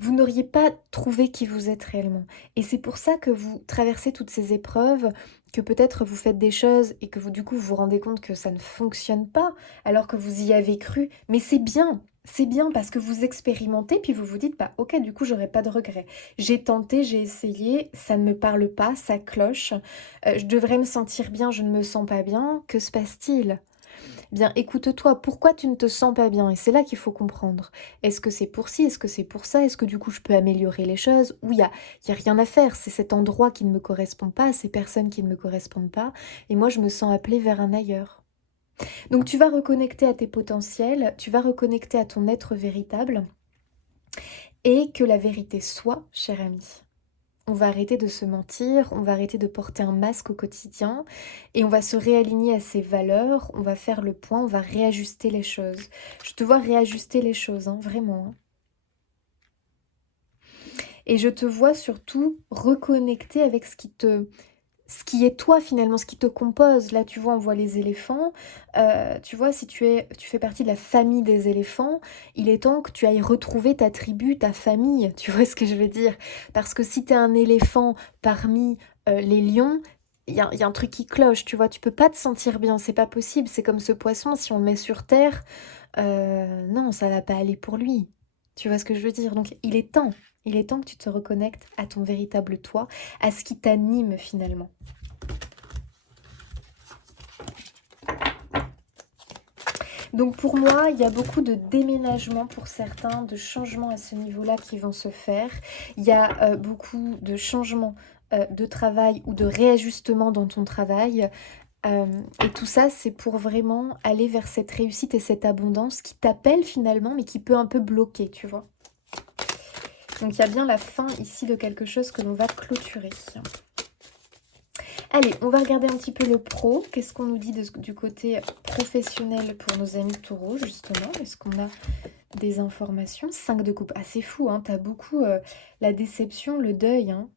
vous n'auriez pas trouvé qui vous êtes réellement. Et c'est pour ça que vous traversez toutes ces épreuves, que peut-être vous faites des choses et que vous, du coup, vous vous rendez compte que ça ne fonctionne pas, alors que vous y avez cru. Mais c'est bien parce que vous expérimentez, puis vous vous dites, bah ok, du coup, j'aurais pas de regrets. J'ai tenté, j'ai essayé, ça ne me parle pas, ça cloche. Je devrais me sentir bien, je ne me sens pas bien. Que se passe-t-il? Bien, écoute-toi, pourquoi tu ne te sens pas bien? Et c'est là qu'il faut comprendre. Est-ce que c'est pour ci? Est-ce que c'est pour ça? Est-ce que du coup je peux améliorer les choses? Ou il y a rien à faire, c'est cet endroit qui ne me correspond pas, ces personnes qui ne me correspondent pas, et moi je me sens appelée vers un ailleurs. Donc tu vas reconnecter à tes potentiels, tu vas reconnecter à ton être véritable, et que la vérité soit, cher ami. On va arrêter de se mentir, on va arrêter de porter un masque au quotidien et on va se réaligner à ses valeurs, on va faire le point, on va réajuster les choses. Je te vois réajuster les choses, hein, vraiment, hein. Et je te vois surtout reconnecter avec ce qui est toi finalement, ce qui te compose. Là, tu vois, on voit les éléphants. Tu vois, si tu fais partie de la famille des éléphants, il est temps que tu ailles retrouver ta tribu, ta famille. Tu vois ce que je veux dire? Parce que si tu es un éléphant parmi les lions, il y a un truc qui cloche, tu vois. Tu peux pas te sentir bien, c'est pas possible. C'est comme ce poisson, si on le met sur terre, non, ça va pas aller pour lui. Tu vois ce que je veux dire? Donc il est temps. Il est temps que tu te reconnectes à ton véritable toi, à ce qui t'anime finalement. Donc pour moi, il y a beaucoup de déménagements pour certains, de changements à ce niveau-là qui vont se faire. Il y a beaucoup de changements de travail ou de réajustements dans ton travail. Et tout ça, c'est pour vraiment aller vers cette réussite et cette abondance qui t'appelle finalement, mais qui peut un peu bloquer, tu vois. Donc il y a bien la fin ici de quelque chose que l'on va clôturer. Allez, on va regarder un petit peu le pro. Qu'est-ce qu'on nous dit du côté professionnel pour nos amis taureaux, justement? Est-ce qu'on a des informations? 5 de coupe. Ah, c'est fou, hein. T'as beaucoup la déception, le deuil, hein.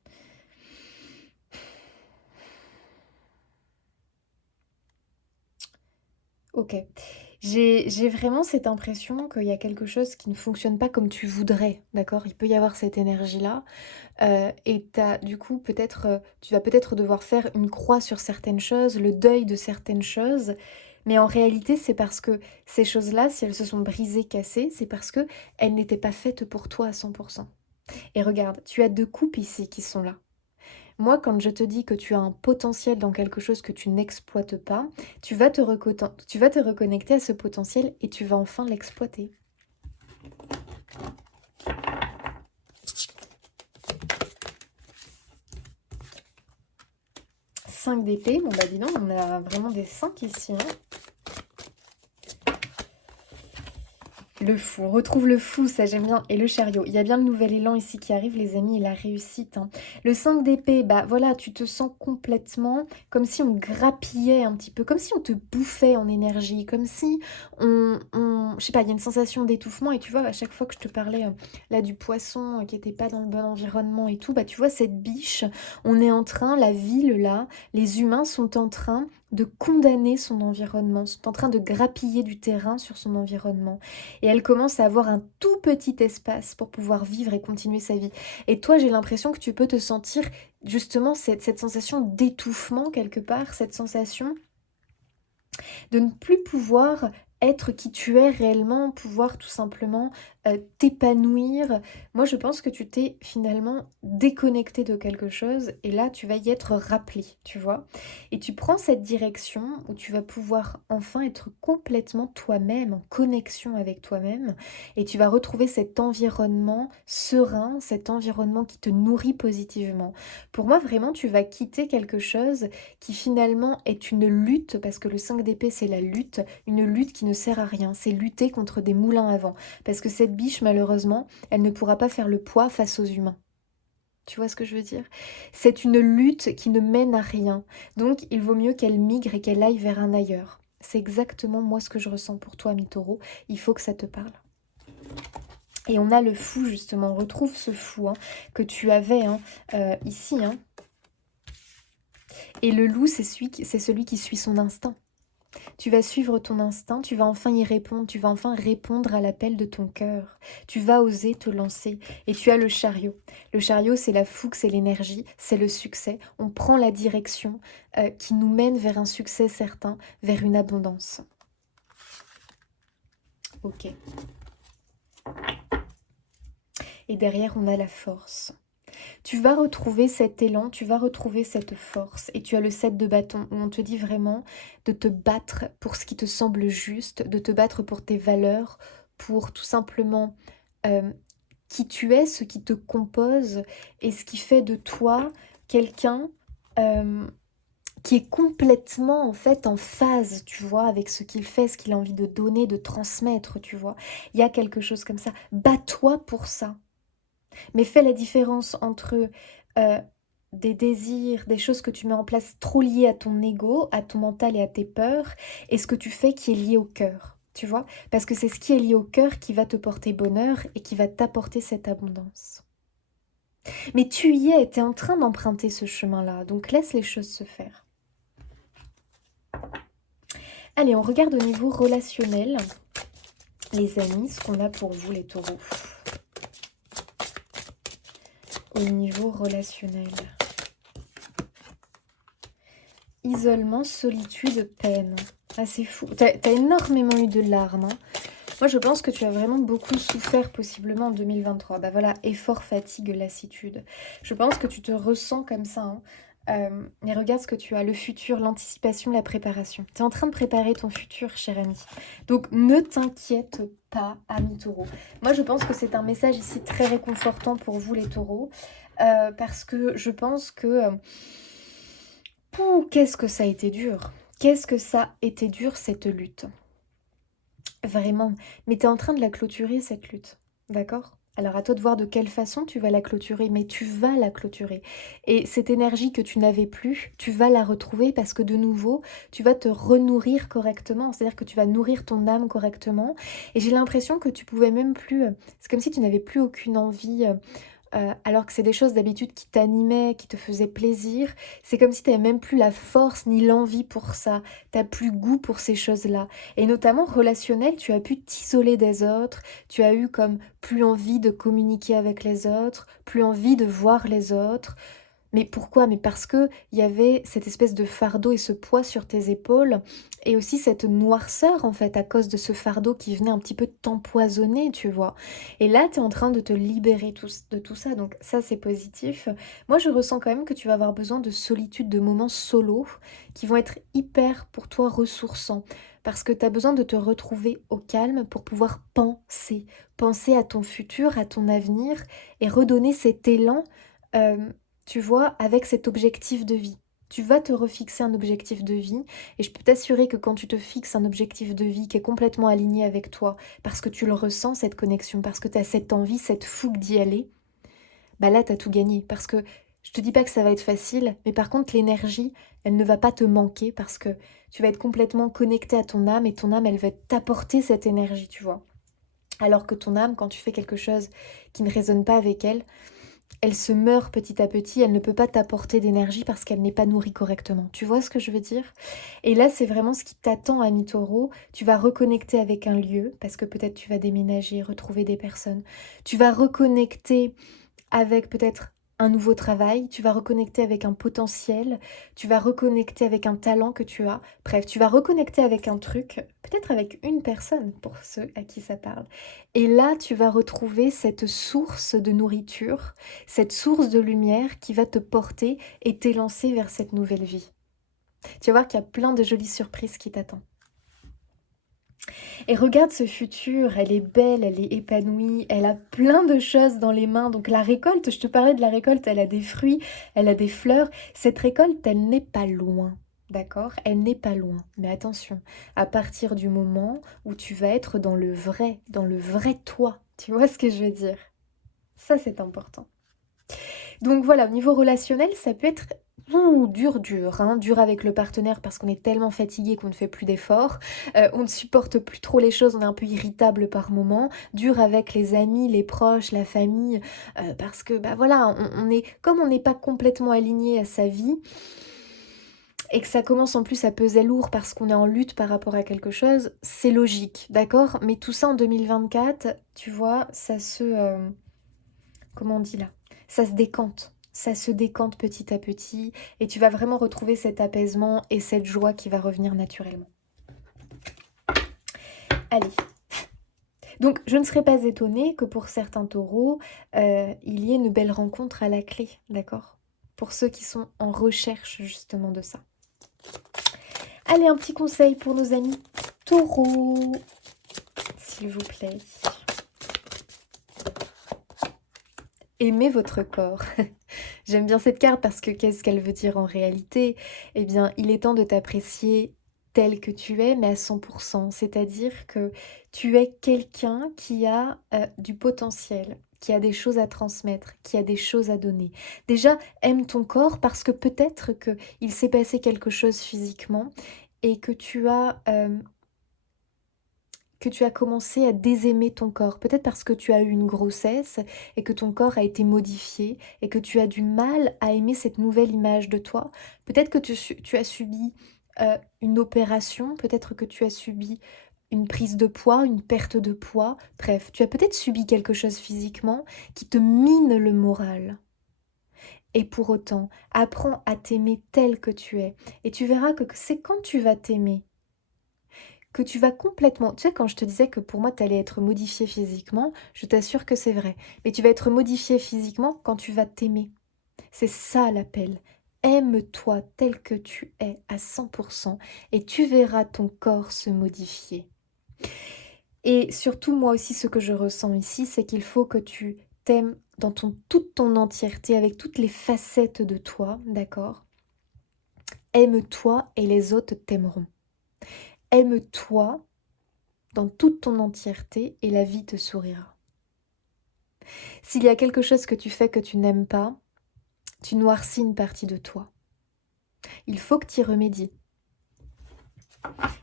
Ok. J'ai vraiment cette impression qu'il y a quelque chose qui ne fonctionne pas comme tu voudrais, d'accord? Il peut y avoir cette énergie-là. Et du coup, peut-être, tu vas peut-être devoir faire une croix sur certaines choses, le deuil de certaines choses. Mais en réalité, c'est parce que ces choses-là, si elles se sont brisées, cassées, c'est parce que elles n'étaient pas faites pour toi à 100%. Et regarde, tu as 2 coupes ici qui sont là. Moi, quand je te dis que tu as un potentiel dans quelque chose que tu n'exploites pas, tu vas te reconnecter à ce potentiel et tu vas enfin l'exploiter. 5 d'épée, bon bah dis donc, on a vraiment des 5 ici, hein. Le fou, on retrouve le fou, ça j'aime bien, et le chariot. Il y a bien le nouvel élan ici qui arrive, les amis, et la réussite, hein. Le 5 d'épée, bah voilà, tu te sens complètement comme si on grappillait un petit peu, comme si on te bouffait en énergie, comme si je sais pas, il y a une sensation d'étouffement, et tu vois, à chaque fois que je te parlais là du poisson qui était pas dans le bon environnement et tout, bah tu vois, cette biche, on est en train, la ville là, les humains sont en train de condamner son environnement, sont en train de grappiller du terrain sur son environnement. Et elle commence à avoir un tout petit espace pour pouvoir vivre et continuer sa vie. Et toi, j'ai l'impression que tu peux te sentir justement cette sensation d'étouffement quelque part, cette sensation de ne plus pouvoir être qui tu es réellement, pouvoir tout simplement t'épanouir. Moi, je pense que tu t'es finalement déconnecté de quelque chose et là, tu vas y être rappelé, tu vois. Et tu prends cette direction où tu vas pouvoir enfin être complètement toi-même, en connexion avec toi-même et tu vas retrouver cet environnement serein, cet environnement qui te nourrit positivement. Pour moi, vraiment, tu vas quitter quelque chose qui finalement est une lutte, parce que le 5 d'épée, c'est la lutte, une lutte qui ne sert à rien, c'est lutter contre des moulins à vent. Parce que cette biche, malheureusement, elle ne pourra pas faire le poids face aux humains. Tu vois ce que je veux dire? C'est une lutte qui ne mène à rien. Donc, il vaut mieux qu'elle migre et qu'elle aille vers un ailleurs. C'est exactement moi ce que je ressens pour toi, mi-taureau. Il faut que ça te parle. Et on a le fou, justement. On retrouve ce fou que tu avais ici. Et le loup, c'est celui qui suit son instinct. Tu vas suivre ton instinct, tu vas enfin y répondre, tu vas enfin répondre à l'appel de ton cœur. Tu vas oser te lancer. Et tu as le chariot. Le chariot, c'est la fougue, c'est l'énergie, c'est le succès. On prend la direction qui nous mène vers un succès certain, vers une abondance. Ok. Et derrière, on a la force. Tu vas retrouver cet élan, tu vas retrouver cette force. Et tu as le 7 de bâton où on te dit vraiment de te battre pour ce qui te semble juste, de te battre pour tes valeurs, pour tout simplement qui tu es, ce qui te compose et ce qui fait de toi quelqu'un qui est complètement en fait en phase, tu vois, avec ce qu'il fait, ce qu'il a envie de donner, de transmettre, tu vois. Il y a quelque chose comme ça. Bats-toi pour ça. Mais fais la différence entre euh, des désirs, des choses que tu mets en place trop liées à ton ego, à ton mental et à tes peurs, et ce que tu fais qui est lié au cœur, tu vois? Parce que c'est ce qui est lié au cœur qui va te porter bonheur et qui va t'apporter cette abondance. Mais tu y es, tu es en train d'emprunter ce chemin-là, donc laisse les choses se faire. Allez, on regarde au niveau relationnel, les amis, ce qu'on a pour vous les taureaux. Au niveau relationnel. Isolement, solitude, peine. Ah, c'est fou. T'as énormément eu de larmes. Moi, je pense que tu as vraiment beaucoup souffert possiblement en 2023. Bah voilà, effort, fatigue, lassitude. Je pense que tu te ressens comme ça. Mais regarde ce que tu as, le futur, l'anticipation, la préparation. Tu es en train de préparer ton futur, cher ami. Donc, ne t'inquiète pas, ami taureau. Moi, je pense que c'est un message ici très réconfortant pour vous, les taureaux. Parce que je pense que... qu'est-ce que ça a été dur. Qu'est-ce que ça a été dur, cette lutte. Vraiment. Mais tu es en train de la clôturer, cette lutte. D'accord? Alors à toi de voir de quelle façon tu vas la clôturer, mais tu vas la clôturer. Et cette énergie que tu n'avais plus, tu vas la retrouver parce que de nouveau, tu vas te renourrir correctement. C'est-à-dire que tu vas nourrir ton âme correctement. Et j'ai l'impression que tu pouvais même plus... C'est comme si tu n'avais plus aucune envie... alors que c'est des choses d'habitude qui t'animaient, qui te faisaient plaisir. C'est comme si tu n'avais même plus la force ni l'envie pour ça. Tu n'as plus goût pour ces choses-là. Et notamment relationnel, tu as pu t'isoler des autres. Tu as eu comme plus envie de communiquer avec les autres, plus envie de voir les autres. Mais pourquoi? Mais parce que il y avait cette espèce de fardeau et ce poids sur tes épaules et aussi cette noirceur en fait à cause de ce fardeau qui venait un petit peu t'empoisonner, tu vois. Et là, tu es en train de te libérer de tout ça, donc ça c'est positif. Moi, je ressens quand même que tu vas avoir besoin de solitude, de moments solo qui vont être hyper pour toi ressourçants parce que tu as besoin de te retrouver au calme pour pouvoir penser, penser à ton futur, à ton avenir et redonner cet élan. euh, Tu vois, avec cet objectif de vie. Tu vas te refixer un objectif de vie et je peux t'assurer que quand tu te fixes un objectif de vie qui est complètement aligné avec toi, parce que tu le ressens, cette connexion, parce que tu as cette envie, cette fougue d'y aller, bah là, tu as tout gagné. Parce que je te dis pas que ça va être facile, mais par contre, l'énergie, elle ne va pas te manquer parce que tu vas être complètement connecté à ton âme et ton âme, elle va t'apporter cette énergie, tu vois. Alors que ton âme, quand tu fais quelque chose qui ne résonne pas avec elle, elle se meurt petit à petit, elle ne peut pas t'apporter d'énergie parce qu'elle n'est pas nourrie correctement. Tu vois ce que je veux dire? Et là, c'est vraiment ce qui t'attend à mi-taureau. Tu vas reconnecter avec un lieu, parce que peut-être tu vas déménager, retrouver des personnes. Tu vas reconnecter avec peut-être un nouveau travail, tu vas reconnecter avec un potentiel, tu vas reconnecter avec un talent que tu as. Bref, tu vas reconnecter avec un truc, peut-être avec une personne pour ceux à qui ça parle. Et là, tu vas retrouver cette source de nourriture, cette source de lumière qui va te porter et t'élancer vers cette nouvelle vie. Tu vas voir qu'il y a plein de jolies surprises qui t'attendent. Et regarde ce futur, elle est belle, elle est épanouie, elle a plein de choses dans les mains. Donc la récolte, je te parlais de la récolte, elle a des fruits, elle a des fleurs. Cette récolte, elle n'est pas loin, d'accord? Elle n'est pas loin. Mais attention, à partir du moment où tu vas être dans le vrai toi. Tu vois ce que je veux dire? Ça, c'est important. Donc voilà, au niveau relationnel, ça peut être dur, hein, dur avec le partenaire parce qu'on est tellement fatigué qu'on ne fait plus d'efforts, on ne supporte plus trop les choses, on est un peu irritable par moment, dur avec les amis, les proches, la famille, parce que bah voilà, on est comme on n'est pas complètement aligné à sa vie et que ça commence en plus à peser lourd parce qu'on est en lutte par rapport à quelque chose, c'est logique, d'accord? Mais tout ça en 2024, tu vois, ça se... comment on dit là? Ça se décante. Ça se décante petit à petit et tu vas vraiment retrouver cet apaisement et cette joie qui va revenir naturellement. Allez. Donc, je ne serais pas étonnée que pour certains taureaux, il y ait une belle rencontre à la clé, d'accord? Pour ceux qui sont en recherche justement de ça. Allez, un petit conseil pour nos amis taureaux, s'il vous plaît. Aimez votre corps. J'aime bien cette carte parce que qu'est-ce qu'elle veut dire en réalité? Eh bien, il est temps de t'apprécier tel que tu es, mais à 100%. C'est-à-dire que tu es quelqu'un qui a du potentiel, qui a des choses à transmettre, qui a des choses à donner. Déjà, aime ton corps parce que peut-être qu'il s'est passé quelque chose physiquement et que tu as commencé à désaimer ton corps. Peut-être parce que tu as eu une grossesse et que ton corps a été modifié et que tu as du mal à aimer cette nouvelle image de toi. Peut-être que tu as subi une opération, peut-être que tu as subi une prise de poids, une perte de poids. Bref, tu as peut-être subi quelque chose physiquement qui te mine le moral. Et pour autant, apprends à t'aimer tel que tu es. Et tu verras que c'est quand tu vas t'aimer que tu vas complètement... Tu sais, quand je te disais que pour moi, tu allais être modifié physiquement, je t'assure que c'est vrai. Mais tu vas être modifié physiquement quand tu vas t'aimer. C'est ça l'appel. Aime-toi tel que tu es à 100% et tu verras ton corps se modifier. Et surtout, moi aussi, ce que je ressens ici, c'est qu'il faut que tu t'aimes dans toute ton entièreté, avec toutes les facettes de toi, d'accord? Aime-toi et les autres t'aimeront. Aime-toi dans toute ton entièreté et la vie te sourira. S'il y a quelque chose que tu fais que tu n'aimes pas, tu noircis une partie de toi. Il faut que tu y remédies.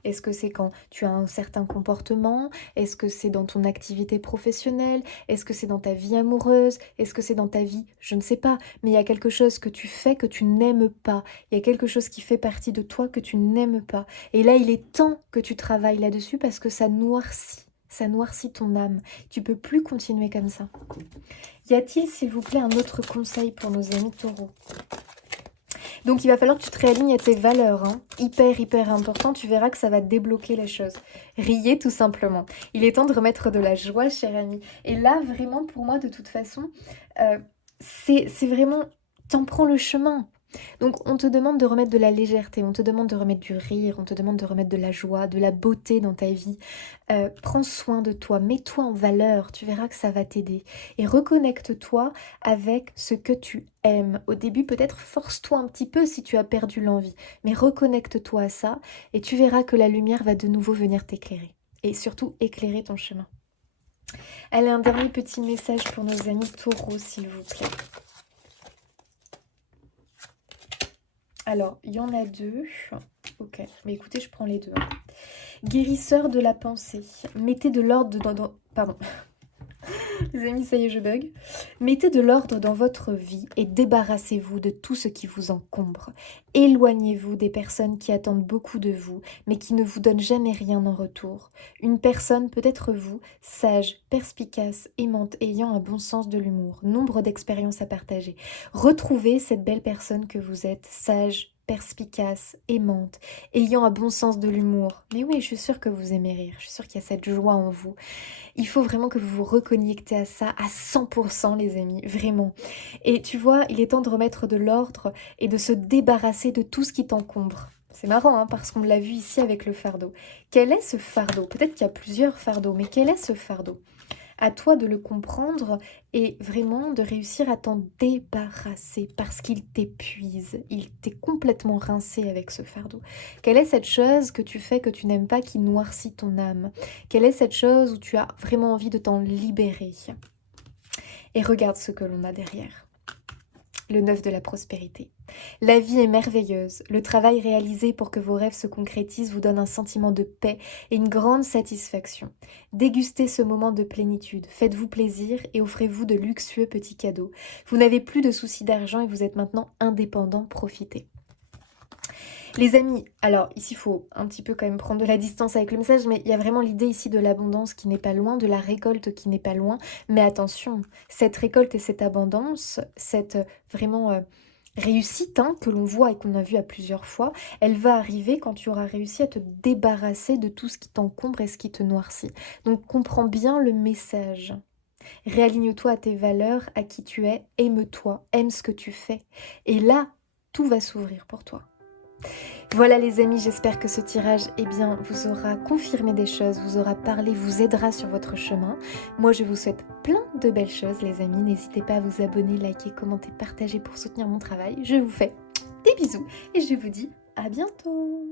Est-ce que c'est quand tu as un certain comportement? Est-ce que c'est dans ton activité professionnelle? Est-ce que c'est dans ta vie amoureuse? Est-ce que c'est dans ta vie? Je ne sais pas. Mais il y a quelque chose que tu fais que tu n'aimes pas. Il y a quelque chose qui fait partie de toi que tu n'aimes pas. Et là, il est temps que tu travailles là-dessus parce que ça noircit. Ça noircit ton âme. Tu peux plus continuer comme ça. Y a-t-il, s'il vous plaît, un autre conseil pour nos amis taureaux? Donc il va falloir que tu te réalignes à tes valeurs, hein. Hyper important, tu verras que ça va débloquer les choses. Riez tout simplement. Il est temps de remettre de la joie, cher ami. Et là, vraiment, pour moi, de toute façon, c'est vraiment, t'en prends le chemin. Donc on te demande de remettre de la légèreté, on te demande de remettre du rire, on te demande de remettre de la joie, de la beauté dans ta vie. Prends soin de toi, mets-toi en valeur, tu verras que ça va t'aider. Et reconnecte-toi avec ce que tu aimes. Au début, peut-être force-toi un petit peu si tu as perdu l'envie, mais reconnecte-toi à ça et tu verras que la lumière va de nouveau venir t'éclairer. Et surtout, éclairer ton chemin. Allez, un dernier petit message pour nos amis taureaux, s'il vous plaît. Alors, il y en a deux. Ok, mais écoutez, je prends les deux. Guérisseur de la pensée. Mettez de l'ordre dans... Pardon. Les amis, ça y est, je bug. Mettez de l'ordre dans votre vie et débarrassez-vous de tout ce qui vous encombre. Éloignez-vous des personnes qui attendent beaucoup de vous, mais qui ne vous donnent jamais rien en retour. Une personne peut être vous, sage, perspicace, aimante, ayant un bon sens de l'humour, nombre d'expériences à partager. Retrouvez cette belle personne que vous êtes, sage, perspicace, aimante, ayant un bon sens de l'humour. Mais oui, je suis sûre que vous aimez rire, je suis sûre qu'il y a cette joie en vous. Il faut vraiment que vous vous reconnectez à ça à 100% les amis, vraiment. Et tu vois, il est temps de remettre de l'ordre et de se débarrasser de tout ce qui t'encombre. C'est marrant, hein, parce qu'on l'a vu ici avec le fardeau. Quel est ce fardeau? Peut-être qu'il y a plusieurs fardeaux, mais quel est ce fardeau? À toi de le comprendre et vraiment de réussir à t'en débarrasser parce qu'il t'épuise, il t'est complètement rincé avec ce fardeau. Quelle est cette chose que tu fais que tu n'aimes pas qui noircit ton âme? Quelle est cette chose où tu as vraiment envie de t'en libérer? Et regarde ce que l'on a derrière. Le 9 de la prospérité. La vie est merveilleuse. Le travail réalisé pour que vos rêves se concrétisent vous donne un sentiment de paix et une grande satisfaction. Dégustez ce moment de plénitude. Faites-vous plaisir et offrez-vous de luxueux petits cadeaux. Vous n'avez plus de soucis d'argent et vous êtes maintenant indépendant. Profitez. Les amis, alors ici il faut un petit peu quand même prendre de la distance avec le message, mais il y a vraiment l'idée ici de l'abondance qui n'est pas loin, de la récolte qui n'est pas loin. Mais attention, cette récolte et cette abondance, cette vraiment réussite hein, que l'on voit et qu'on a vu à plusieurs fois, elle va arriver quand tu auras réussi à te débarrasser de tout ce qui t'encombre et ce qui te noircit. Donc comprends bien le message. Réaligne-toi à tes valeurs, à qui tu es, aime-toi, aime ce que tu fais. Et là, tout va s'ouvrir pour toi. Voilà les amis, j'espère que ce tirage vous aura confirmé des choses, vous aura parlé, vous aidera sur votre chemin. Moi je vous souhaite plein de belles choses les amis, n'hésitez pas à vous abonner, liker, commenter, partager pour soutenir mon travail. Je vous fais des bisous et je vous dis à bientôt.